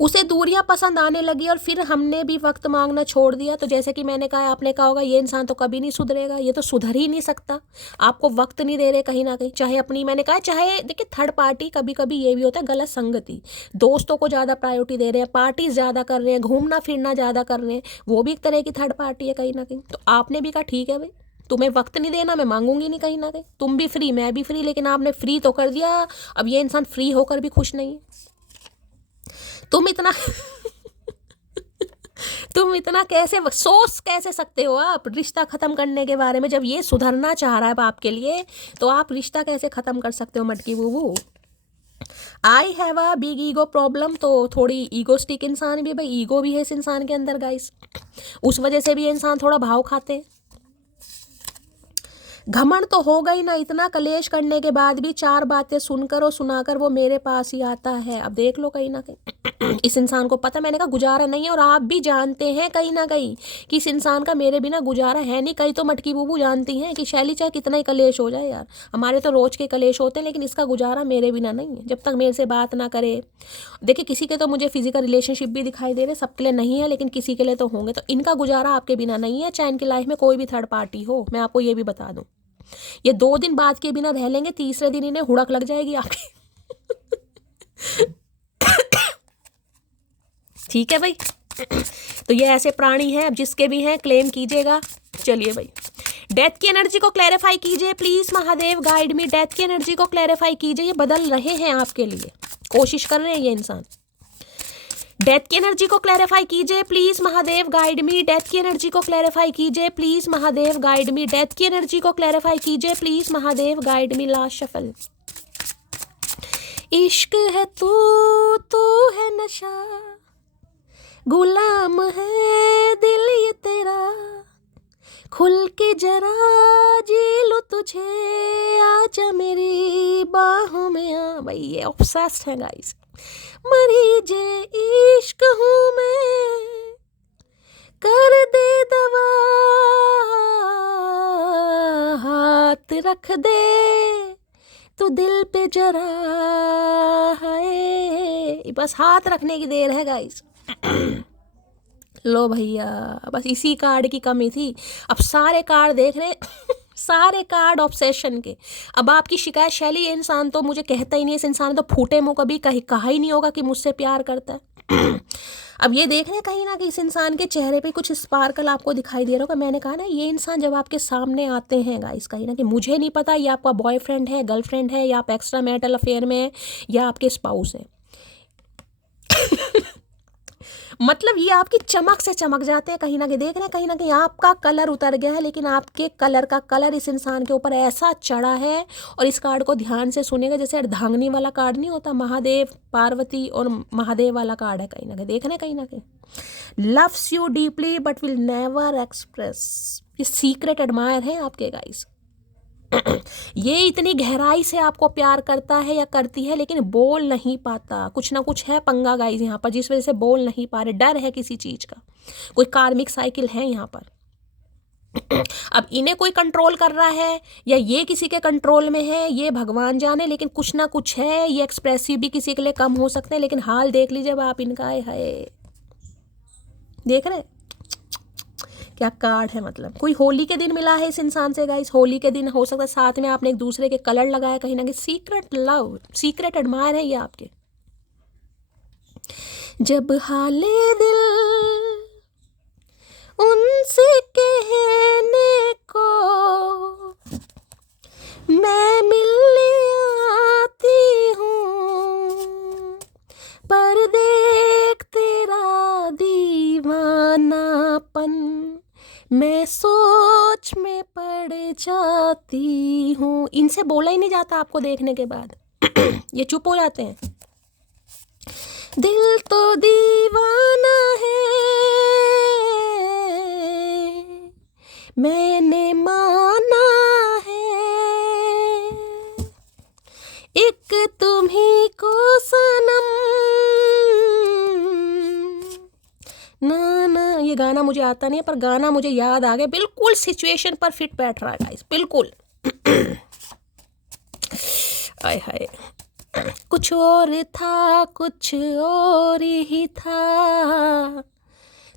उसे दूरियां पसंद आने लगी और फिर हमने भी वक्त मांगना छोड़ दिया। तो जैसे कि मैंने कहा, आपने कहा होगा ये इंसान तो कभी नहीं सुधरेगा, ये तो सुधर ही नहीं सकता। आपको वक्त नहीं दे रहे कहीं ना कहीं, चाहे अपनी, मैंने कहा चाहे देखिए थर्ड पार्टी, कभी कभी ये भी होता है गलत संगति। दोस्तों को ज़्यादा प्रायोरिटी दे रहे हैं, पार्टी ज़्यादा कर रहे हैं, घूमना फिरना ज़्यादा कर रहे हैं, वो भी एक तरह की थर्ड पार्टी है कहीं ना कहीं। तो आपने भी कहा ठीक है भाई, तुम्हें वक्त नहीं देना, मैं मांगूंगी नहीं कहीं ना कहीं, तुम भी फ्री मैं भी फ्री, लेकिन आपने फ्री तो कर दिया। अब ये इंसान फ्री होकर भी खुश नहीं है। तुम इतना कैसे सोच कैसे सकते हो आप रिश्ता खत्म करने के बारे में, जब ये सुधरना चाह रहा है आपके लिए, तो आप रिश्ता कैसे खत्म कर सकते हो मटकी बूबू? I have a big ego problem, तो थोड़ी ईगोस्टिक इंसान भी, भाई ईगो भी है इस इंसान के अंदर गाइस, उस वजह से भी इंसान थोड़ा भाव खाते हैं। घमंड तो हो गई ना, इतना कलेश करने के बाद भी 4 बातें सुनकर और सुनाकर वो मेरे पास ही आता है। अब देख लो कहीं ना कहीं इस इंसान को पता, मैंने कहा गुजारा नहीं है, और आप भी जानते हैं कहीं ना कहीं कि इस इंसान का मेरे बिना गुजारा है नहीं। कई तो मटकी बूबू जानती हैं कि शैली चाहे कितना ही कलेश हो जाए यार, हमारे तो रोज के कलेश होते हैं, लेकिन इसका गुजारा मेरे बिना नहीं है, जब तक मेरे से बात ना करे। देखिए किसी के तो मुझे फिजिकल रिलेशनशिप भी दिखाई दे रहे, सबके लिए नहीं है लेकिन किसी के लिए तो होंगे। तो इनका गुजारा आपके बिना नहीं है, चाहे इनकी लाइफ में कोई भी थर्ड पार्टी हो। मैं आपको ये भी बता दूं, ये 2 दिन बाद के बिना रह लेंगे, तीसरे दिन इन्हें हुड़क लग जाएगी आपकी। ठीक है भाई, तो ये ऐसे प्राणी हैं, अब जिसके भी हैं क्लेम कीजिएगा। चलिए भाई, डेथ की एनर्जी को क्लैरिफाई कीजिए please, Mahadev guide me, death की एनर्जी को क्लैरिफाई कीजिए। ये बदल रहे हैं आपके लिए, कोशिश कर रहे हैं ये इंसान। डेथ की एनर्जी को क्लैरिफाई कीजिए please Mahadev, guide me. Death की एनर्जी को क्लैरिफाई कीजिए please Mahadev, guide me. Death की एनर्जी को क्लैरिफाई कीजिए please Mahadev, guide me. Last shuffle. इश्क है तू है नशा, गुलाम है दिल ये तेरा, खुल के जरा जी लो तुझे, आजा मेरी बाहों में आ। भाई ये ऑब्सेस्ड है गाइस। मरीजे इश्क हूँ मैं, कर दे दवा, हाथ रख दे तू दिल पे जरा, है बस हाथ रखने की देर है गाइस। लो भैया, बस इसी कार्ड की कमी थी। अब सारे कार्ड देख रहे सारे कार्ड ऑब्सेशन के। अब आपकी शिकायत शैली, ये इंसान तो मुझे कहता ही नहीं, इस इंसान ने तो फूटे मुंह कभी कहा ही नहीं होगा कि मुझसे प्यार करता है। अब ये देख रहे हैं कहीं ना कहीं इस इंसान के चेहरे पे कुछ स्पार्कल आपको दिखाई दे रहा होगा। मैंने कहा ना, ये इंसान जब आपके सामने आते हैं गाइस, कहीं ना कहीं मुझे नहीं पता ये आपका बॉयफ्रेंड है, गर्लफ्रेंड है, या आप एक्स्ट्रा मैरिटल अफेयर में है, या आपके स्पाउस है। मतलब ये आपकी चमक से चमक जाते हैं। कहीं ना कहीं देख रहे हैं, कहीं ना कहीं आपका कलर उतर गया है, लेकिन आपके कलर का कलर इस इंसान के ऊपर ऐसा चढ़ा है। और इस कार्ड को ध्यान से सुनेगा, जैसे अर्धांगिनी वाला कार्ड नहीं होता, महादेव पार्वती और महादेव वाला कार्ड है। कहीं ना कहीं देख रहे हैं, कहीं ना कहीं loves you deeply but will never express. ये सीक्रेट एडमायर है आपके गाइस। ये इतनी गहराई से आपको प्यार करता है या करती है, लेकिन बोल नहीं पाता। कुछ ना कुछ है पंगा गाइस यहाँ पर, जिस वजह से बोल नहीं पा रहे। डर है किसी चीज का, कोई कार्मिक साइकिल है यहाँ पर। अब इन्हें कोई कंट्रोल कर रहा है या ये किसी के कंट्रोल में है, ये भगवान जाने, लेकिन कुछ ना कुछ है। ये एक्सप्रेसिव भी किसी के लिए कम हो सकते हैं, लेकिन हाल देख लीजिए आप इनका। है देख रहे क्या कार्ड है। मतलब कोई होली के दिन मिला है इस इंसान से गाइस, होली के दिन हो सकता है, साथ में आपने एक दूसरे के कलर लगाया, कहीं ना कहीं सीक्रेट लव, सीक्रेट एडमायर है ये आपके। जब हाले दिल उनसे कहने को मैं मिलने आती हूँ, पर देख तेरा दीवानापन मैं सोच में पड़ जाती हूँ। इनसे बोला ही नहीं जाता आपको देखने के बाद। ये चुप हो जाते हैं। दिल तो दीवाना है, मैंने माना है, एक तुम्ही को सनम। ना ना, ये गाना मुझे आता नहीं है, पर गाना मुझे याद आ गया। बिल्कुल सिचुएशन पर फिट बैठ रहा है गाइस, बिल्कुल। आय हाय, कुछ और था, कुछ और ही था,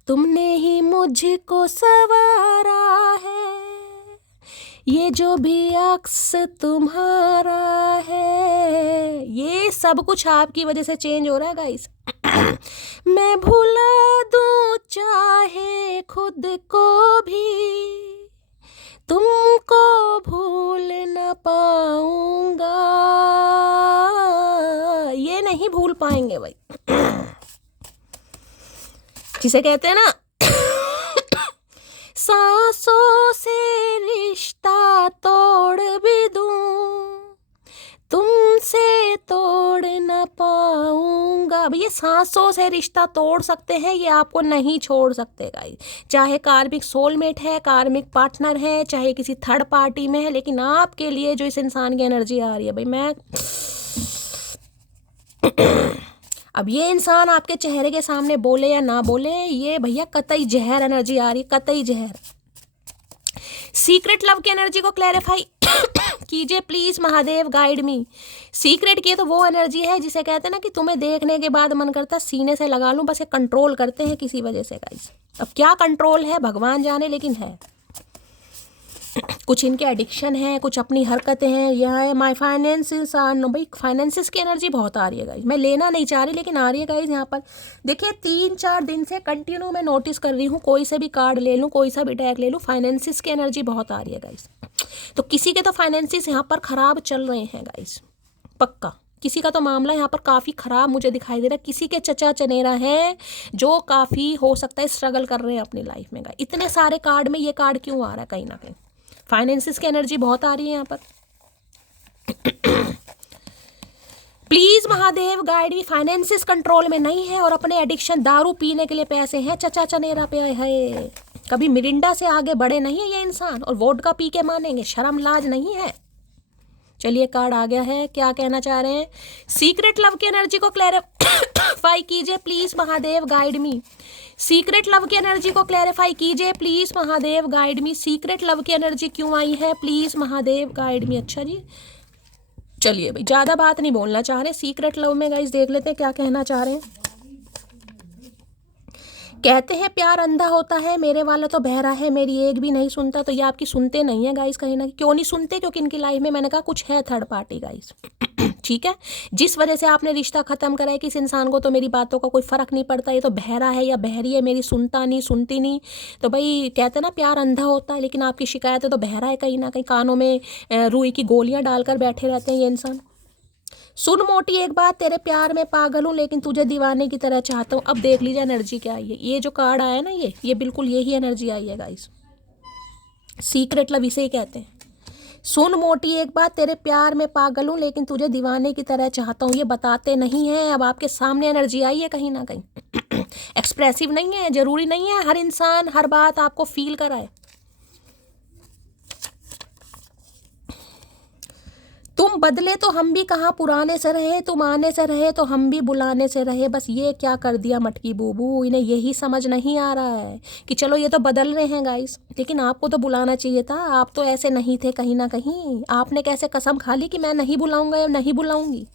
तुमने ही मुझको सवारा है, ये जो भी अक्स तुम्हारा है। ये सब कुछ आपकी वजह से चेंज हो रहा है गाइस। मैं भुला दूं चाहे खुद को भी, तुमको भूल न पाऊंगा। ये नहीं भूल पाएंगे भाई। जिसे कहते हैं ना, सांसों से रिश्ता तोड़ भी दूं, तुमसे तोड़ न पाऊंगा। अब ये सांसों से रिश्ता तोड़ सकते हैं, ये आपको नहीं छोड़ सकते गाइस। चाहे कार्मिक सोलमेट है, कार्मिक पार्टनर है, चाहे किसी थर्ड पार्टी में है, लेकिन आपके लिए जो इस इंसान की एनर्जी आ रही है भाई, मैं अब ये इंसान आपके चेहरे के सामने बोले या ना बोले, ये भैया कतई जहर एनर्जी आ रही है, कतई जहर। सीक्रेट लव की एनर्जी को क्लैरिफाई कीजिए please Mahadev, guide me. Secret की तो वो एनर्जी है जिसे कहते हैं ना कि तुम्हें देखने के बाद मन करता सीने से लगा लूं, बस ये कंट्रोल करते हैं किसी वजह से गाइस। अब क्या कंट्रोल है भगवान जाने, लेकिन है। कुछ इनके एडिक्शन है, कुछ अपनी हरकतें हैं। यहाँ है माई फाइनेंसिस आर नो, भाई फाइनेंसिस की एनर्जी बहुत आ रही है गाइस। मैं लेना नहीं चाह रही, लेकिन आ रही है गाइस। यहाँ पर देखिए 3-4 दिन से कंटिन्यू मैं नोटिस कर रही हूँ, कोई से भी कार्ड ले लूँ, कोई सा भी टैग ले लूँ, फाइनेंसिस की एनर्जी बहुत आ रही है गाइस। तो किसी के तो फाइनेंसिस यहाँ पर खराब चल रहे हैं गाइस, पक्का किसी का तो मामला यहाँ पर काफ़ी ख़राब मुझे दिखाई दे रहा है, किसी के चचा चनेरा है जो काफ़ी हो सकता है स्ट्रगल कर रहे हैं अपनी लाइफ में। इतने सारे कार्ड में ये कार्ड क्यों आ रहा है? कहीं ना कहीं फाइनेंसिस की एनर्जी बहुत आ रही है यहाँ पर। Please Mahadev guide me, finances control में नहीं है और अपने एडिक्शन दारू पीने के लिए पैसे हैं चचा चनेरा पे है। कभी मिरिंडा से आगे बढ़े नहीं है ये इंसान और वोडका पी के मानेंगे, शर्म लाज नहीं है। चलिए कार्ड आ गया है, क्या कहना चाह रहे हैं? सीक्रेट लव की एनर्जी को क्लैरिफाई कीजिए please Mahadev guide me. Secret love की एनर्जी को क्लैरिफाई कीजिए please Mahadev guide me. Secret love की एनर्जी क्यों आई है? प्लीज महादेव गाइड मी। अच्छा जी, चलिए भाई ज़्यादा बात नहीं बोलना चाह रहे, सीक्रेट लव में गाइस देख लेते हैं क्या कहना चाह रहे हैं। कहते हैं प्यार अंधा होता है, मेरे वाला तो बहरा है, मेरी एक भी नहीं सुनता। तो ये आपकी सुनते नहीं है गाइस कहीं ना। क्यों नहीं सुनते? क्योंकि इनकी लाइफ में मैंने कहा कुछ है थर्ड पार्टी गाइस। ठीक है, जिस वजह से आपने रिश्ता खत्म करा है कि इस इंसान को तो मेरी बातों का कोई फर्क नहीं पड़ता, ये तो बहरा है या बहरी है, मेरी सुनता नहीं सुनती नहीं। तो भाई कहते हैं ना प्यार अंधा होता है, लेकिन आपकी शिकायत है तो बहरा है कहीं ना कहीं, कानों में रुई की गोलियां डालकर बैठे रहते हैं ये इंसान। सुन मोटी एक बात, तेरे प्यार में पागल हूँ लेकिन तुझे दीवाने की तरह चाहता हूँ। अब देख लीजिए एनर्जी क्या आई है। ये जो कार्ड आया ना, ये बिल्कुल यही एनर्जी आई है गाइस। सीक्रेट लव इसे ही कहते हैं। सुन मोटी एक बात, तेरे प्यार में पागल हूँ लेकिन तुझे दीवाने की तरह चाहता हूँ। ये बताते नहीं हैं, अब आपके सामने एनर्जी आई है कहीं ना कहीं। एक्सप्रेसिव नहीं है, जरूरी नहीं है हर इंसान हर बात आपको फील कराए। तुम बदले तो हम भी कहाँ पुराने से रहे, तुम आने से रहे तो हम भी बुलाने से रहे। बस ये क्या कर दिया मटकी बूबू, इन्हें यही समझ नहीं आ रहा है कि चलो ये तो बदल रहे हैं गाइस, लेकिन आपको तो बुलाना चाहिए था। आप तो ऐसे नहीं थे कहीं ना कहीं। आपने कैसे कसम खा ली कि मैं नहीं बुलाऊंगा या नहीं बुलाऊंगी।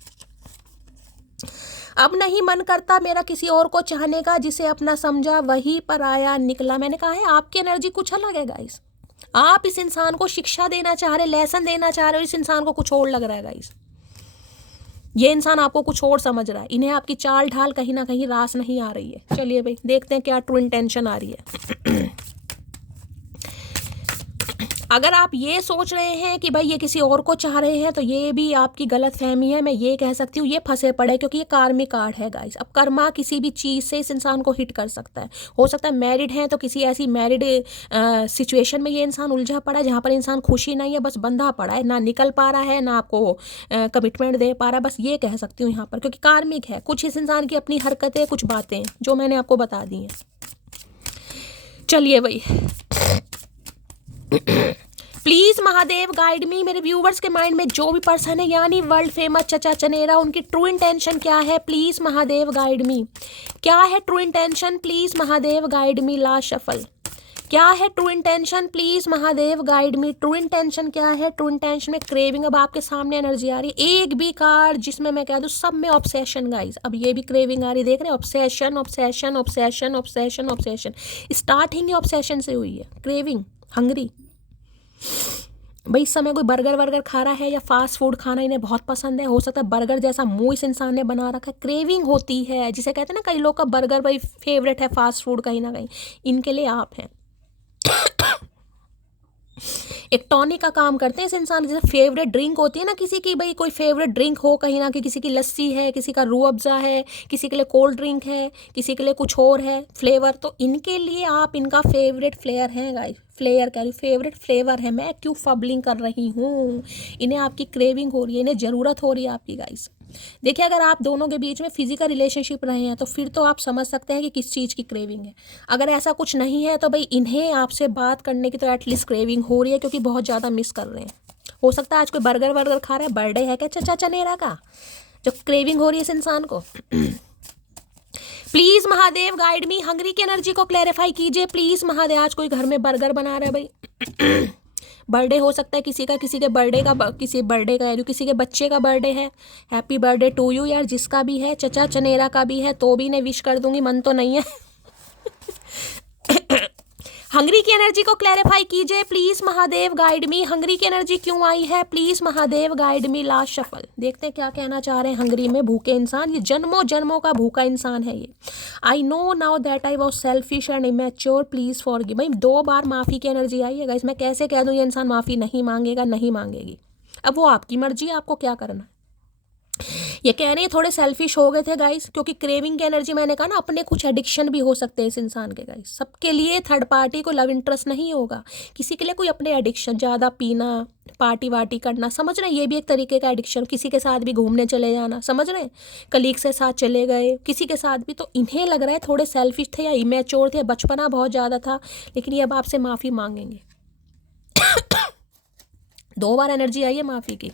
अब नहीं मन करता मेरा किसी और को चाहने का, जिसे अपना समझा वही पर आया निकला। मैंने कहा है आपकी एनर्जी कुछ अलग है गाइस। आप इस इंसान को शिक्षा देना चाह रहे, लेसन देना चाह रहे हो, इस इंसान को कुछ और लग रहा है गाइस। ये इंसान आपको कुछ और समझ रहा है, इन्हें आपकी चाल ढाल कहीं ना कहीं रास नहीं आ रही है। चलिए भाई देखते हैं क्या ट्रू इंटेंशन आ रही है। अगर आप ये सोच रहे हैं कि भाई ये किसी और को चाह रहे हैं तो ये भी आपकी गलत फहमी है। मैं ये कह सकती हूँ ये फंसे पड़े, क्योंकि ये कार्मिक कार्ड है गाइस। अब कर्मा किसी भी चीज़ से इस इंसान को हिट कर सकता है। हो सकता है मैरिड है तो किसी ऐसी मैरिड सिचुएशन में ये इंसान उलझा पड़ा है जहाँ पर इंसान खुशी नहीं है, बस बंधा पड़ा है, ना निकल पा रहा है, ना आपको कमिटमेंट दे पा रहा है। बस ये कह सकती हूँ यहाँ पर, क्योंकि कार्मिक है। कुछ इस इंसान की अपनी हरकतें, कुछ बातें जो मैंने आपको बता दी हैं। चलिए भाई प्लीज महादेव गाइड मी। मेरे व्यूवर्स के माइंड में जो भी पर्सन है, यानी वर्ल्ड फेमस चचा चनेरा, उनकी ट्रू इंटेंशन क्या है? प्लीज महादेव गाइड मी। क्या है true intention? Please Mahadev guide me. Last shuffle. क्या है true intention? Please Mahadev guide me. True intention क्या है? ट्रू इंटेंशन में क्रेविंग। अब आपके सामने एनर्जी आ रही है, एक भी कार्ड जिसमें मैं कह दूं सब में ऑब्सेशन गाइस। अब ये भी क्रेविंग आ रही है, देख रहे हैं? Obsession obsession obsession obsession obsession. Starting ही ऑब्सेशन से हुई है। Craving, hungry. भाई इस समय कोई बर्गर खा रहा है या फास्ट फूड खाना इन्हें बहुत पसंद है। हो सकता है बर्गर जैसा मुंह इस इंसान ने बना रखा है। क्रेविंग होती है, जिसे कहते हैं ना, कई लोग का बर्गर भाई फेवरेट है, फास्ट फूड कहीं ना कहीं इनके लिए आप हैं। एक टॉनिक का काम करते हैं इस इंसान, जैसे फेवरेट ड्रिंक होती है ना किसी की, भाई कोई फेवरेट ड्रिंक हो कहीं ना कहीं, किसी की लस्सी है, किसी का रूह अफ़ज़ा है, किसी के लिए कोल्ड ड्रिंक है, किसी के लिए कुछ और है फ्लेवर, तो इनके लिए आप इनका फेवरेट फ्लेवर है गाइस। फ्लेयर कह रही, फेवरेट फ्लेवर है। मैं क्यों फबलिंग कर रही हूँ? इन्हें आपकी क्रेविंग हो रही है, इन्हें ज़रूरत हो रही है आपकी गाइस। देखिए अगर आप दोनों के बीच में फिजिकल रिलेशनशिप रहे हैं तो फिर तो आप समझ सकते हैं कि किस चीज़ की क्रेविंग है। अगर ऐसा कुछ नहीं है तो भाई इन्हें आपसे बात करने की तो एटलीस्ट क्रेविंग हो रही है, क्योंकि बहुत ज़्यादा मिस कर रहे हैं। हो सकता है आज कोई बर्गर खा रहा है, बर्थडे है क्या चचा चनेरा का, जो क्रेविंग हो रही है इस इंसान को। Please Mahadev guide me. Hungary की एनर्जी को क्लैरिफाई कीजिए प्लीज महादेव। आज कोई घर में बर्गर बना रहा है भाई। बर्थडे हो सकता है किसी का, किसी के बर्थडे का किसी के बच्चे का बर्थडे है। हैप्पी बर्थडे टू यू यार, जिसका भी है। चचा चनेरा का भी है तो भी ने विश कर दूंगी, मन तो नहीं है। हंगरी की एनर्जी को क्लैरिफाई कीजिए please Mahadev guide me. Hungary की एनर्जी क्यों आई है? Please Mahadev guide me. Last shuffle. देखते हैं क्या कहना चाह रहे हैं हंगरी में। भूखे इंसान, ये जन्मों जन्मों का भूखा इंसान है ये। I know now that I was selfish and immature, please forgive. भाई 2 बार माफ़ी की एनर्जी आई है गाइस। मैं कैसे कह दूँ ये इंसान माफ़ी नहीं मांगेगा, नहीं मांगेगी। अब वो आपकी मर्जी है, आपको क्या करना है। ये कह रहे हैं थोड़े सेल्फिश हो गए थे गाइस, क्योंकि क्रेविंग की एनर्जी, मैंने कहा ना अपने कुछ एडिक्शन भी हो सकते हैं इस इंसान के गाइस। सबके लिए थर्ड पार्टी को लव इंटरेस्ट नहीं होगा, किसी के लिए कोई अपने एडिक्शन, ज़्यादा पीना, पार्टी वार्टी करना, समझ रहे हैं, ये भी एक तरीके का एडिक्शन। किसी के साथ भी घूमने चले जाना, समझ रहे हैं, कलीग से साथ चले गए किसी के साथ भी, तो इन्हें लग रहा है थोड़े सेल्फिश थे या इमेच्योर थे, बचपना बहुत ज़्यादा था, लेकिन ये अब आपसे माफ़ी मांगेंगे। 2 बार एनर्जी आई है माफ़ी की,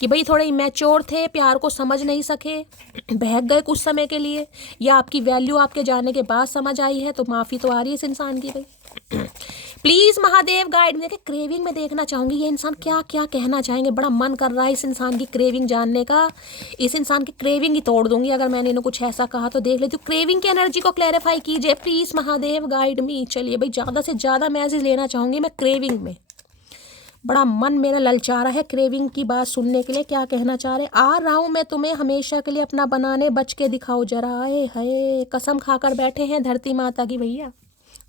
कि भाई थोड़े इमेच्योर थे, प्यार को समझ नहीं सके, बहक गए कुछ समय के लिए, या आपकी वैल्यू आपके जाने के बाद समझ आई है, तो माफ़ी तो आ रही है इस इंसान की भाई। प्लीज़ महादेव गाइड में, क्रेविंग में देखना चाहूँगी ये इंसान क्या क्या कहना चाहेंगे। बड़ा मन कर रहा है इस इंसान की क्रेविंग जानने का। इस इंसान की क्रेविंग ही तोड़ दूंगी अगर मैंने इन्हें कुछ ऐसा कहा तो। देख लेती हूँ, क्रेविंग की एनर्जी को क्लैरिफाई कीजिए प्लीज़ महादेव गाइड मी। चलिए भाई, ज़्यादा से ज़्यादा मैसेज लेना चाहूँगी मैं क्रेविंग में। बड़ा मन मेरा ललचा रहा है क्रेविंग की बात सुनने के लिए, क्या कहना चाह रहे। आ रहा हूँ मैं तुम्हें हमेशा के लिए अपना बनाने, बच के दिखाओ जरा। आए हाय, कसम खाकर बैठे हैं धरती माता की भैया।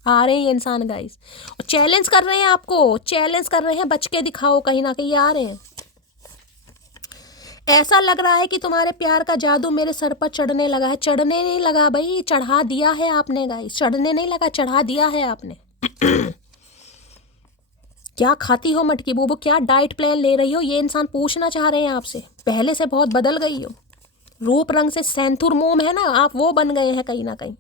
आ रहे हैं ये इंसान गाइस, और चैलेंज कर रहे हैं आपको, चैलेंज कर रहे हैं, बच के दिखाओ, कहीं ना कहीं आ रहे हैं। ऐसा लग रहा है कि तुम्हारे प्यार का जादू मेरे सर पर चढ़ने लगा है। चढ़ने नहीं लगा भाई, चढ़ा दिया है आपने गाइस। चढ़ने नहीं लगा, चढ़ा दिया है आपने। क्या खाती हो मटकी बूबू, क्या डाइट प्लान ले रही हो, ये इंसान पूछना चाह रहे हैं आपसे। पहले से बहुत बदल गई हो, रूप रंग से सेंथुर मोम है ना आप, वो बन गए हैं कहीं ना कहीं।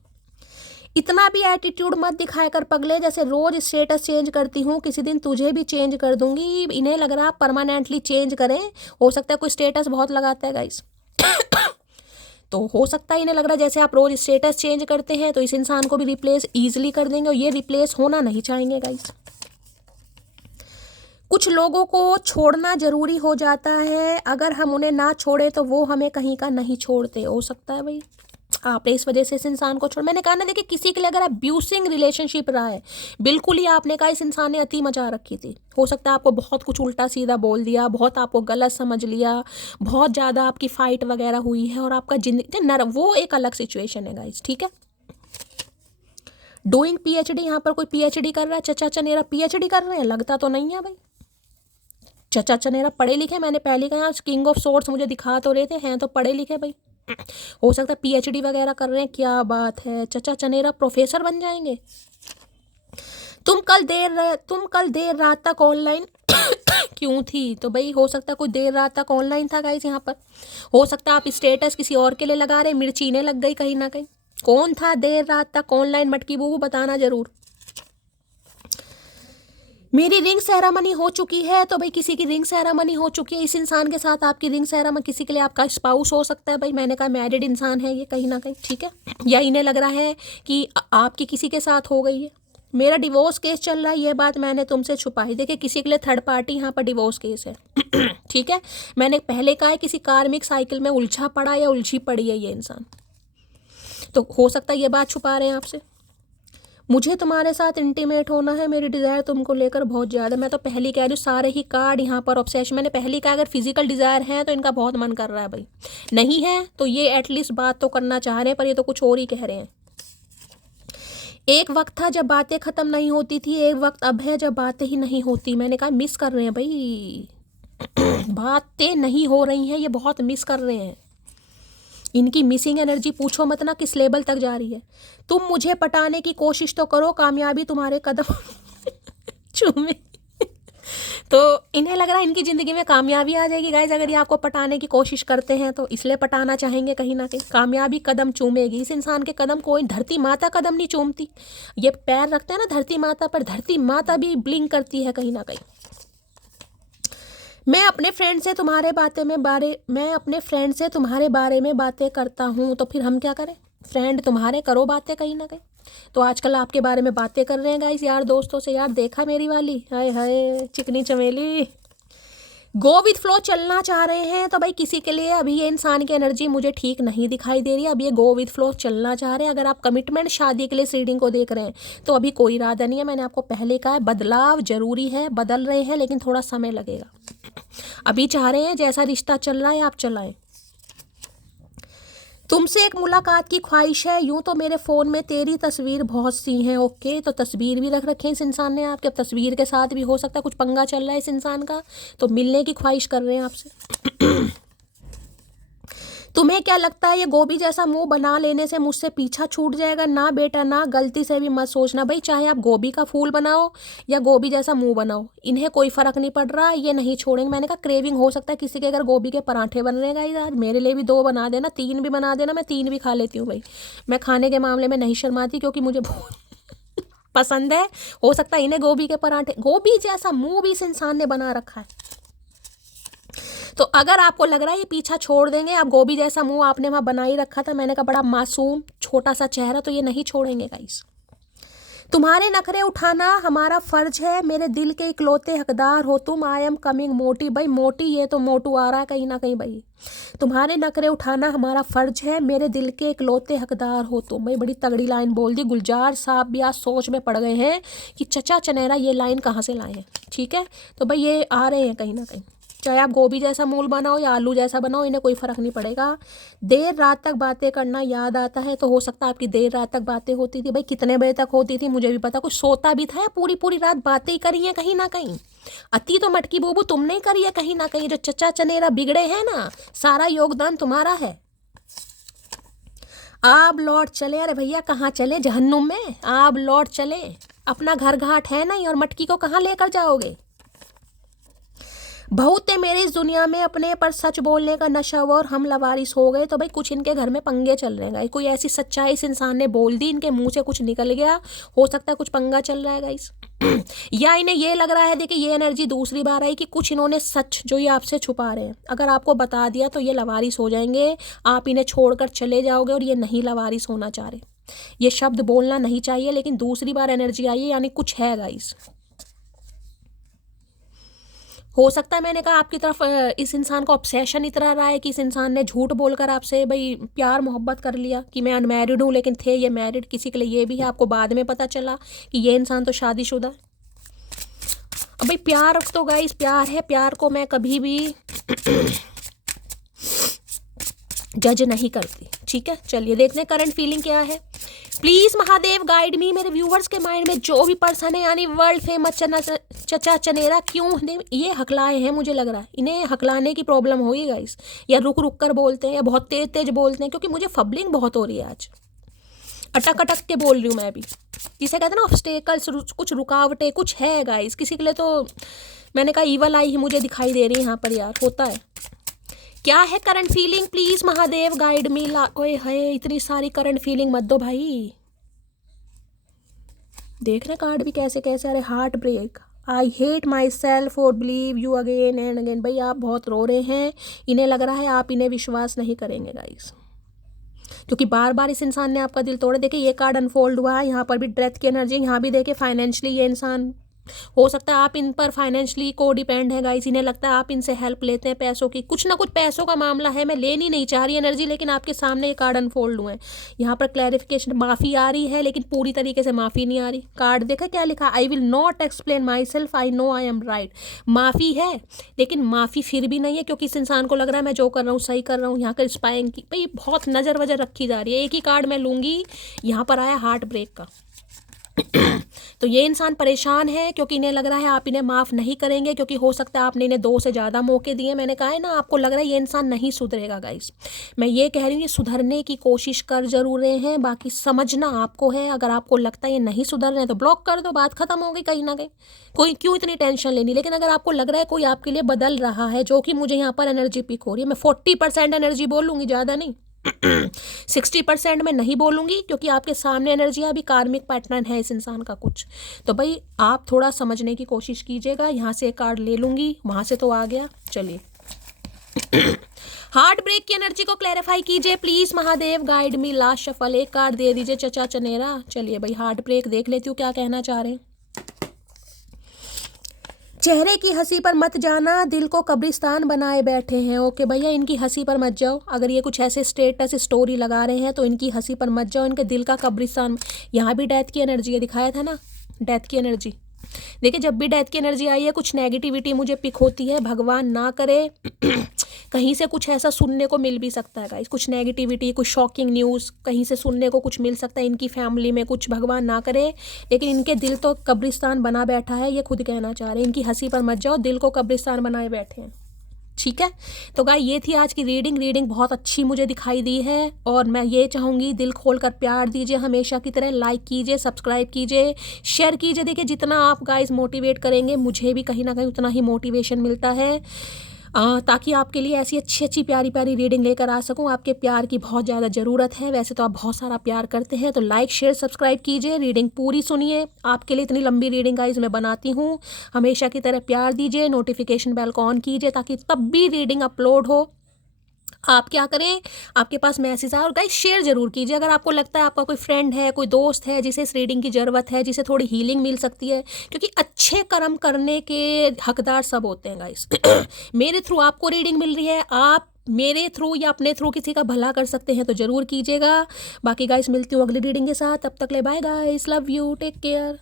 इतना भी एटीट्यूड मत दिखाया कर पगले, जैसे रोज स्टेटस चेंज करती हूँ, किसी दिन तुझे भी चेंज कर दूंगी। इन्हें लग रहा है परमानेंटली चेंज करें, हो सकता है कोई स्टेटस बहुत लगाता है गाइस। तो हो सकता है इन्हें लग रहा है जैसे आप रोज स्टेटस चेंज करते हैं तो इस इंसान को भी रिप्लेस ईजिली कर देंगे, और ये रिप्लेस होना नहीं चाहेंगे गाइस। कुछ लोगों को छोड़ना जरूरी हो जाता है, अगर हम उन्हें ना छोड़े तो वो हमें कहीं का नहीं छोड़ते। हो सकता है भाई आपने इस वजह से इस इंसान को छोड़, मैंने कहा ना, देखिए किसी के लिए अगर अब्यूसिंग रिलेशनशिप रहा है, बिल्कुल ही आपने कहा इस इंसान ने अति मचा रखी थी। हो सकता है आपको बहुत कुछ उल्टा सीधा बोल दिया, बहुत आपको गलत समझ लिया, बहुत ज़्यादा आपकी फाइट वगैरह हुई है, और आपका जिंदगी नर्व, वो एक अलग सिचुएशन है गाइस, ठीक है। डूइंग PhD, यहाँ पर कोई PhD कर रहा है, चचा चनेरा PhD कर रहे हैं, लगता तो नहीं है भाई। चचा चनेरा पढ़े लिखे, मैंने पहले कहा किंग ऑफ सोर्स मुझे दिखा तो रहे थे, हैं तो पढ़े लिखे भाई। हो सकता है PhD वगैरह कर रहे हैं, क्या बात है। चचा चनेरा प्रोफेसर बन जाएंगे। तुम कल देर रात तक ऑनलाइन क्यों थी, तो भाई हो सकता है कोई देर रात तक ऑनलाइन था गाइस यहाँ पर। हो सकता है आप स्टेटस किसी और के लिए लगा रहे, मिर्चीने लग गई कहीं ना कहीं। कौन था देर रात तक ऑनलाइन मटकी बूबू, बताना जरूर। मेरी रिंग सेरेमनी हो चुकी है, तो भाई किसी की रिंग सेरेमनी हो चुकी है इस इंसान के साथ, आपकी रिंग सेरेमनी, किसी के लिए आपका स्पाउस हो सकता है भाई। मैंने कहा मैरिड इंसान है ये कहीं ना कहीं, ठीक है। या इन्हें लग रहा है कि आपकी किसी के साथ हो गई है। मेरा डिवोर्स केस चल रहा है, ये बात मैंने तुमसे छुपाई। देखिए किसी के लिए थर्ड पार्टी यहाँ पर डिवोर्स केस है। ठीक है, मैंने पहले कहा है किसी कार्मिक साइकिल में उलझा पड़ा या उलझी पड़ी है ये इंसान, तो हो सकता है ये बात छुपा रहे हैं आपसे। मुझे तुम्हारे साथ इंटीमेट होना है, मेरी डिज़ायर तुमको लेकर बहुत ज़्यादा। मैं तो पहली कह रही हूँ, सारे ही कार्ड यहाँ पर ऑब्सेशन, मैंने पहली कहा अगर फिजिकल डिज़ायर है तो इनका बहुत मन कर रहा है भाई। नहीं है तो ये एटलीस्ट बात तो करना चाह रहे हैं, पर ये तो कुछ और ही कह रहे हैं। एक वक्त था जब बातें ख़त्म नहीं होती थी, एक वक्त अब है जब बातें ही नहीं होती। मैंने कहा मिस कर रहे हैं भाई, बातें नहीं हो रही हैं, ये बहुत मिस कर रहे हैं। इनकी मिसिंग एनर्जी पूछो मत ना किस लेवल तक जा रही है। तुम मुझे पटाने की कोशिश तो करो, कामयाबी तुम्हारे कदम चूमे। तो इन्हें लग रहा है इनकी ज़िंदगी में कामयाबी आ जाएगी गाइज अगर ये आपको पटाने की कोशिश करते हैं, तो इसलिए पटाना चाहेंगे कहीं ना कहीं। कामयाबी कदम चूमेगी इस इंसान के कदम, कोई धरती माता कदम नहीं चूमती। ये पैर रखते हैं ना धरती माता पर, धरती माता भी ब्लिंक करती है कहीं ना कहीं। मैं अपने फ्रेंड से तुम्हारे बारे में बातें करता हूँ, तो फिर हम क्या करें। फ्रेंड तुम्हारे करो बातें कहीं ना कहीं। तो आजकल आपके बारे में बातें कर रहे हैं गाइस यार दोस्तों से। यार देखा मेरी वाली, हाय हाय चिकनी चमेली। गो विथ फ्लो चलना चाह रहे हैं, तो भाई किसी के लिए अभी ये इंसान की एनर्जी मुझे ठीक नहीं दिखाई दे रही है। अब ये गो विथ फ्लो चलना चाह रहे हैं। अगर आप कमिटमेंट शादी के लिए रीडिंग को देख रहे हैं तो अभी कोई इरादा नहीं है। मैंने आपको पहले कहा है बदलाव जरूरी है, बदल रहे हैं लेकिन थोड़ा समय लगेगा। अभी चाह रहे हैं जैसा रिश्ता चल रहा है आप चलाएं। तुमसे एक मुलाकात की ख्वाहिश है, यूं तो मेरे फ़ोन में तेरी तस्वीर बहुत सी हैं। ओके, तो तस्वीर भी रख रखे हैं इस इंसान ने आपके। अब तस्वीर के साथ भी हो सकता है कुछ पंगा चल रहा है इस इंसान का, तो मिलने की ख्वाहिश कर रहे हैं आपसे। तुम्हें क्या लगता है ये गोभी जैसा मुंह बना लेने से मुझसे पीछा छूट जाएगा? ना बेटा ना, गलती से भी मत सोचना भाई। चाहे आप गोभी का फूल बनाओ या गोभी जैसा मुंह बनाओ, इन्हें कोई फर्क नहीं पड़ रहा, ये नहीं छोड़ेंगे। मैंने कहा क्रेविंग हो सकता है किसी के अगर गोभी के पराठे बन रहे हैं आज, मेरे लिए भी 2 बना देना, 3 भी बना देना, मैं 3 भी खा लेती हूँ भाई। मैं खाने के मामले में नहीं शर्माती क्योंकि मुझे बहुत पसंद है। हो सकता है इन्हें गोभी के पराठे, गोभी जैसा मुंह भी इस इंसान ने बना रखा है। तो अगर आपको लग रहा है ये पीछा छोड़ देंगे, आप गोभी जैसा मुंह आपने वहाँ बना ही रखा था, मैंने कहा बड़ा मासूम छोटा सा चेहरा, तो ये नहीं छोड़ेंगे गाइस। तुम्हारे नखरे उठाना हमारा फर्ज है, मेरे दिल के इकलौते हकदार हो तुम। आई एम कमिंग मोटी। भाई मोटी, ये तो मोटू आ रहा है कहीं ना कहीं भाई। तुम्हारे नखरे उठाना हमारा फर्ज है, मेरे दिल के इकलौते हकदार हो तुम। भाई बड़ी तगड़ी लाइन बोल दी। गुलजार साहब भी आज सोच में पड़ गए हैं कि चचा चनेरा ये लाइन कहाँ से लाए हैं। ठीक है, तो भाई ये आ रहे हैं कहीं ना कहीं। चाहे आप गोभी जैसा मूल बनाओ या आलू जैसा बनाओ, इन्हें कोई फ़र्क नहीं पड़ेगा। देर रात तक बातें करना याद आता है, तो हो सकता है आपकी देर रात तक बातें होती थी। भाई कितने बजे तक होती थी मुझे भी पता, कुछ सोता भी था या पूरी पूरी रात बातें ही करी हैं कहीं ना कहीं। अति तो मटकी बोबू तुमने ही करी है कहीं ना कहीं। जो चचा चनेरा बिगड़े हैं ना, सारा योगदान तुम्हारा है। आप लौट चले। अरे भैया कहाँ चले? जहन्नुम में। आप लौट चले, अपना घर घाट है नहीं, और मटकी को कहाँ लेकर जाओगे? बहुत है मेरे इस दुनिया में, अपने पर सच बोलने का नशा हुआ और हम लवारिस हो गए। तो भाई कुछ इनके घर में पंगे चल रहे हैं गाइस। कोई ऐसी सच्चाई इस इंसान ने बोल दी, इनके मुंह से कुछ निकल गया, हो सकता है कुछ पंगा चल रहा है गाइस। या इन्हें ये लग रहा है, देखिए ये एनर्जी दूसरी बार आई कि कुछ इन्होंने सच जो ये आपसे छुपा रहे हैं, अगर आपको बता दिया तो ये लवारिस हो जाएंगे, आप इन्हें छोड़कर चले जाओगे, और ये नहीं लवारिस होना चाह रहे। ये शब्द बोलना नहीं चाहिए, लेकिन दूसरी बार एनर्जी आई है, यानी कुछ है गाइस। हो सकता है मैंने कहा आपकी तरफ इस इंसान का ऑब्सेशन इतना रहा है कि इस इंसान ने झूठ बोलकर आपसे भाई प्यार मोहब्बत कर लिया कि मैं अनमैरिड हूँ, लेकिन थे ये मैरिड। किसी के लिए ये भी है, आपको बाद में पता चला कि ये इंसान तो शादीशुदा है। अब भाई प्यार तो गाइस प्यार है, प्यार को मैं कभी भी जज नहीं करती। ठीक है, चलिए देखते हैं करंट फीलिंग क्या है। प्लीज महादेव गाइड मी। मेरे व्यूवर्स के माइंड में जो भी पर्सन है, यानी वर्ल्ड फेमस चचा चनेरा, क्यों ये हकलाए हैं? मुझे लग रहा है इन्हें हकलाने की प्रॉब्लम होगी गाइस, या रुक रुक कर बोलते हैं, या बहुत तेज तेज बोलते हैं, क्योंकि मुझे फबलिंग बहुत हो रही है आज। अटक अटक के बोल रही हूँ मैं भी, जिसे कहते हैं ना ऑब्स्टेकल्स, कुछ रुकावटें कुछ है गाइस। किसी के लिए तो मैंने कहा ईवल आई ही मुझे दिखाई दे रही है यहाँ पर यार, होता है। क्या है current feeling? Please Mahadev guide मी। ओए है, इतनी सारी करंट फीलिंग मत दो भाई। देख रहे कार्ड भी कैसे कैसे। अरे heart break, I hate myself और believe you again and again. भाई आप बहुत रो रहे हैं, इन्हें लग रहा है आप इन्हें विश्वास नहीं करेंगे गाइस, क्योंकि बार बार इस इंसान ने आपका दिल तोड़ा। देखिए ये कार्ड अनफोल्ड हुआ है, यहाँ पर भी डेथ की एनर्जी, यहाँ भी देखिए फाइनेंशियली ये इंसान, हो सकता है आप इन पर फाइनेंशियली को डिपेंड है गाइस। इन्हें लगता है आप इनसे हेल्प लेते हैं पैसों की, कुछ ना कुछ पैसों का मामला है। मैं लेनी नहीं चाह रही एनर्जी, लेकिन आपके सामने ये कार्ड अनफोल्ड हुए हैं। यहाँ पर क्लैरिफिकेशन, माफ़ी आ रही है, लेकिन पूरी तरीके से माफ़ी नहीं आ रही। कार्ड देखा क्या लिखा? I will not explain my self, I know I am right. माफ़ी है, लेकिन माफ़ी फिर भी नहीं है, क्योंकि इस इंसान को लग रहा है मैं जो कर रहा हूँ सही कर रहा हूँ। यहाँ कर स्पाइंग की भाई बहुत नज़र वजर रखी जा रही है। एक ही कार्ड मैं लूँगी, यहाँ पर आया हार्ट ब्रेक का। तो ये इंसान परेशान है, क्योंकि इन्हें लग रहा है आप इन्हें माफ़ नहीं करेंगे, क्योंकि हो सकता है आपने इन्हें 2 से ज़्यादा मौके दिए। मैंने कहा है ना, आपको लग रहा है ये इंसान नहीं सुधरेगा गाइस। मैं ये कह रही हूँ ये सुधरने की कोशिश कर जरूर रहे हैं, बाकी समझना आपको है। अगर आपको लगता है ये नहीं सुधर रहे हैं तो ब्लॉक कर दो, बात खत्म हो गई कहीं ना कहीं। कोई क्यों इतनी टेंशन लेनी। लेकिन अगर आपको लग रहा है कोई आपके लिए बदल रहा है, जो कि मुझे यहाँ पर एनर्जी पिक हो रही है, मैं 40% एनर्जी बोलूँगी, ज़्यादा नहीं। 60% में नहीं बोलूँगी, क्योंकि आपके सामने एनर्जी अभी कार्मिक पैटर्न है इस इंसान का कुछ। तो भाई आप थोड़ा समझने की कोशिश कीजिएगा। यहाँ से एक कार्ड ले लूँगी, वहाँ से तो आ गया। चलिए हार्ट ब्रेक की एनर्जी को क्लैरिफाई कीजिए please Mahadev guide me. Last shuffle एक कार्ड दे दीजिए चचा चनेरा। चलिए भाई हार्ट ब्रेक देख लेती हूँ क्या कहना चाह रहे हैं। चेहरे की हंसी पर मत जाना, दिल को कब्रिस्तान बनाए बैठे हैं। ओके भैया, इनकी हंसी पर मत जाओ। अगर ये कुछ ऐसे स्टेटस स्टोरी लगा रहे हैं तो इनकी हंसी पर मत जाओ, इनके दिल का कब्रिस्तान। यहाँ भी डेथ की एनर्जी है, दिखाया था ना डेथ की एनर्जी। देखिए जब भी डेथ की एनर्जी आई है कुछ नेगेटिविटी मुझे पिक होती है, भगवान ना करे कहीं से कुछ ऐसा सुनने को मिल भी सकता है गाइस, कुछ नेगेटिविटी, कुछ शॉकिंग न्यूज़ कहीं से सुनने को कुछ मिल सकता है। इनकी फैमिली में कुछ, भगवान ना करे, लेकिन इनके दिल तो कब्रिस्तान बना बैठा है, ये खुद कहना चाह रहे हैं। इनकी हंसी पर मत जाओ, दिल को कब्रिस्तान बनाए बैठे हैं। ठीक है। तो गाय ये थी आज की रीडिंग बहुत अच्छी मुझे दिखाई दी है और मैं ये चाहूँगी दिल खोल कर प्यार दीजिए, हमेशा की तरह लाइक कीजिए, सब्सक्राइब कीजिए, शेयर कीजिए। देखिए जितना आप गाइस मोटिवेट करेंगे मुझे भी कहीं ना कहीं उतना ही मोटिवेशन मिलता है, ताकि आपके लिए ऐसी अच्छी अच्छी प्यारी प्यारी रीडिंग लेकर आ सकूं। आपके प्यार की बहुत ज़्यादा ज़रूरत है, वैसे तो आप बहुत सारा प्यार करते हैं, तो लाइक शेयर सब्सक्राइब कीजिए, रीडिंग पूरी सुनिए। आपके लिए इतनी लंबी रीडिंग गाइस मैं बनाती हूँ। हमेशा की तरह प्यार दीजिए, नोटिफिकेशन बेल को ऑन कीजिए ताकि तब भी रीडिंग अपलोड हो आप क्या करें, आपके पास मैसेज आए। और गाइस शेयर जरूर कीजिए अगर आपको लगता है आपका कोई फ्रेंड है, कोई दोस्त है जिसे इस रीडिंग की ज़रूरत है, जिसे थोड़ी हीलिंग मिल सकती है, क्योंकि अच्छे कर्म करने के हकदार सब होते हैं गाइस। मेरे थ्रू आपको रीडिंग मिल रही है, आप मेरे थ्रू या अपने थ्रू किसी का भला कर सकते हैं, तो ज़रूर कीजिएगा। बाकी गाइस मिलती हूँ अगली रीडिंग के साथ, तब तक ले bye guys, love you, take care.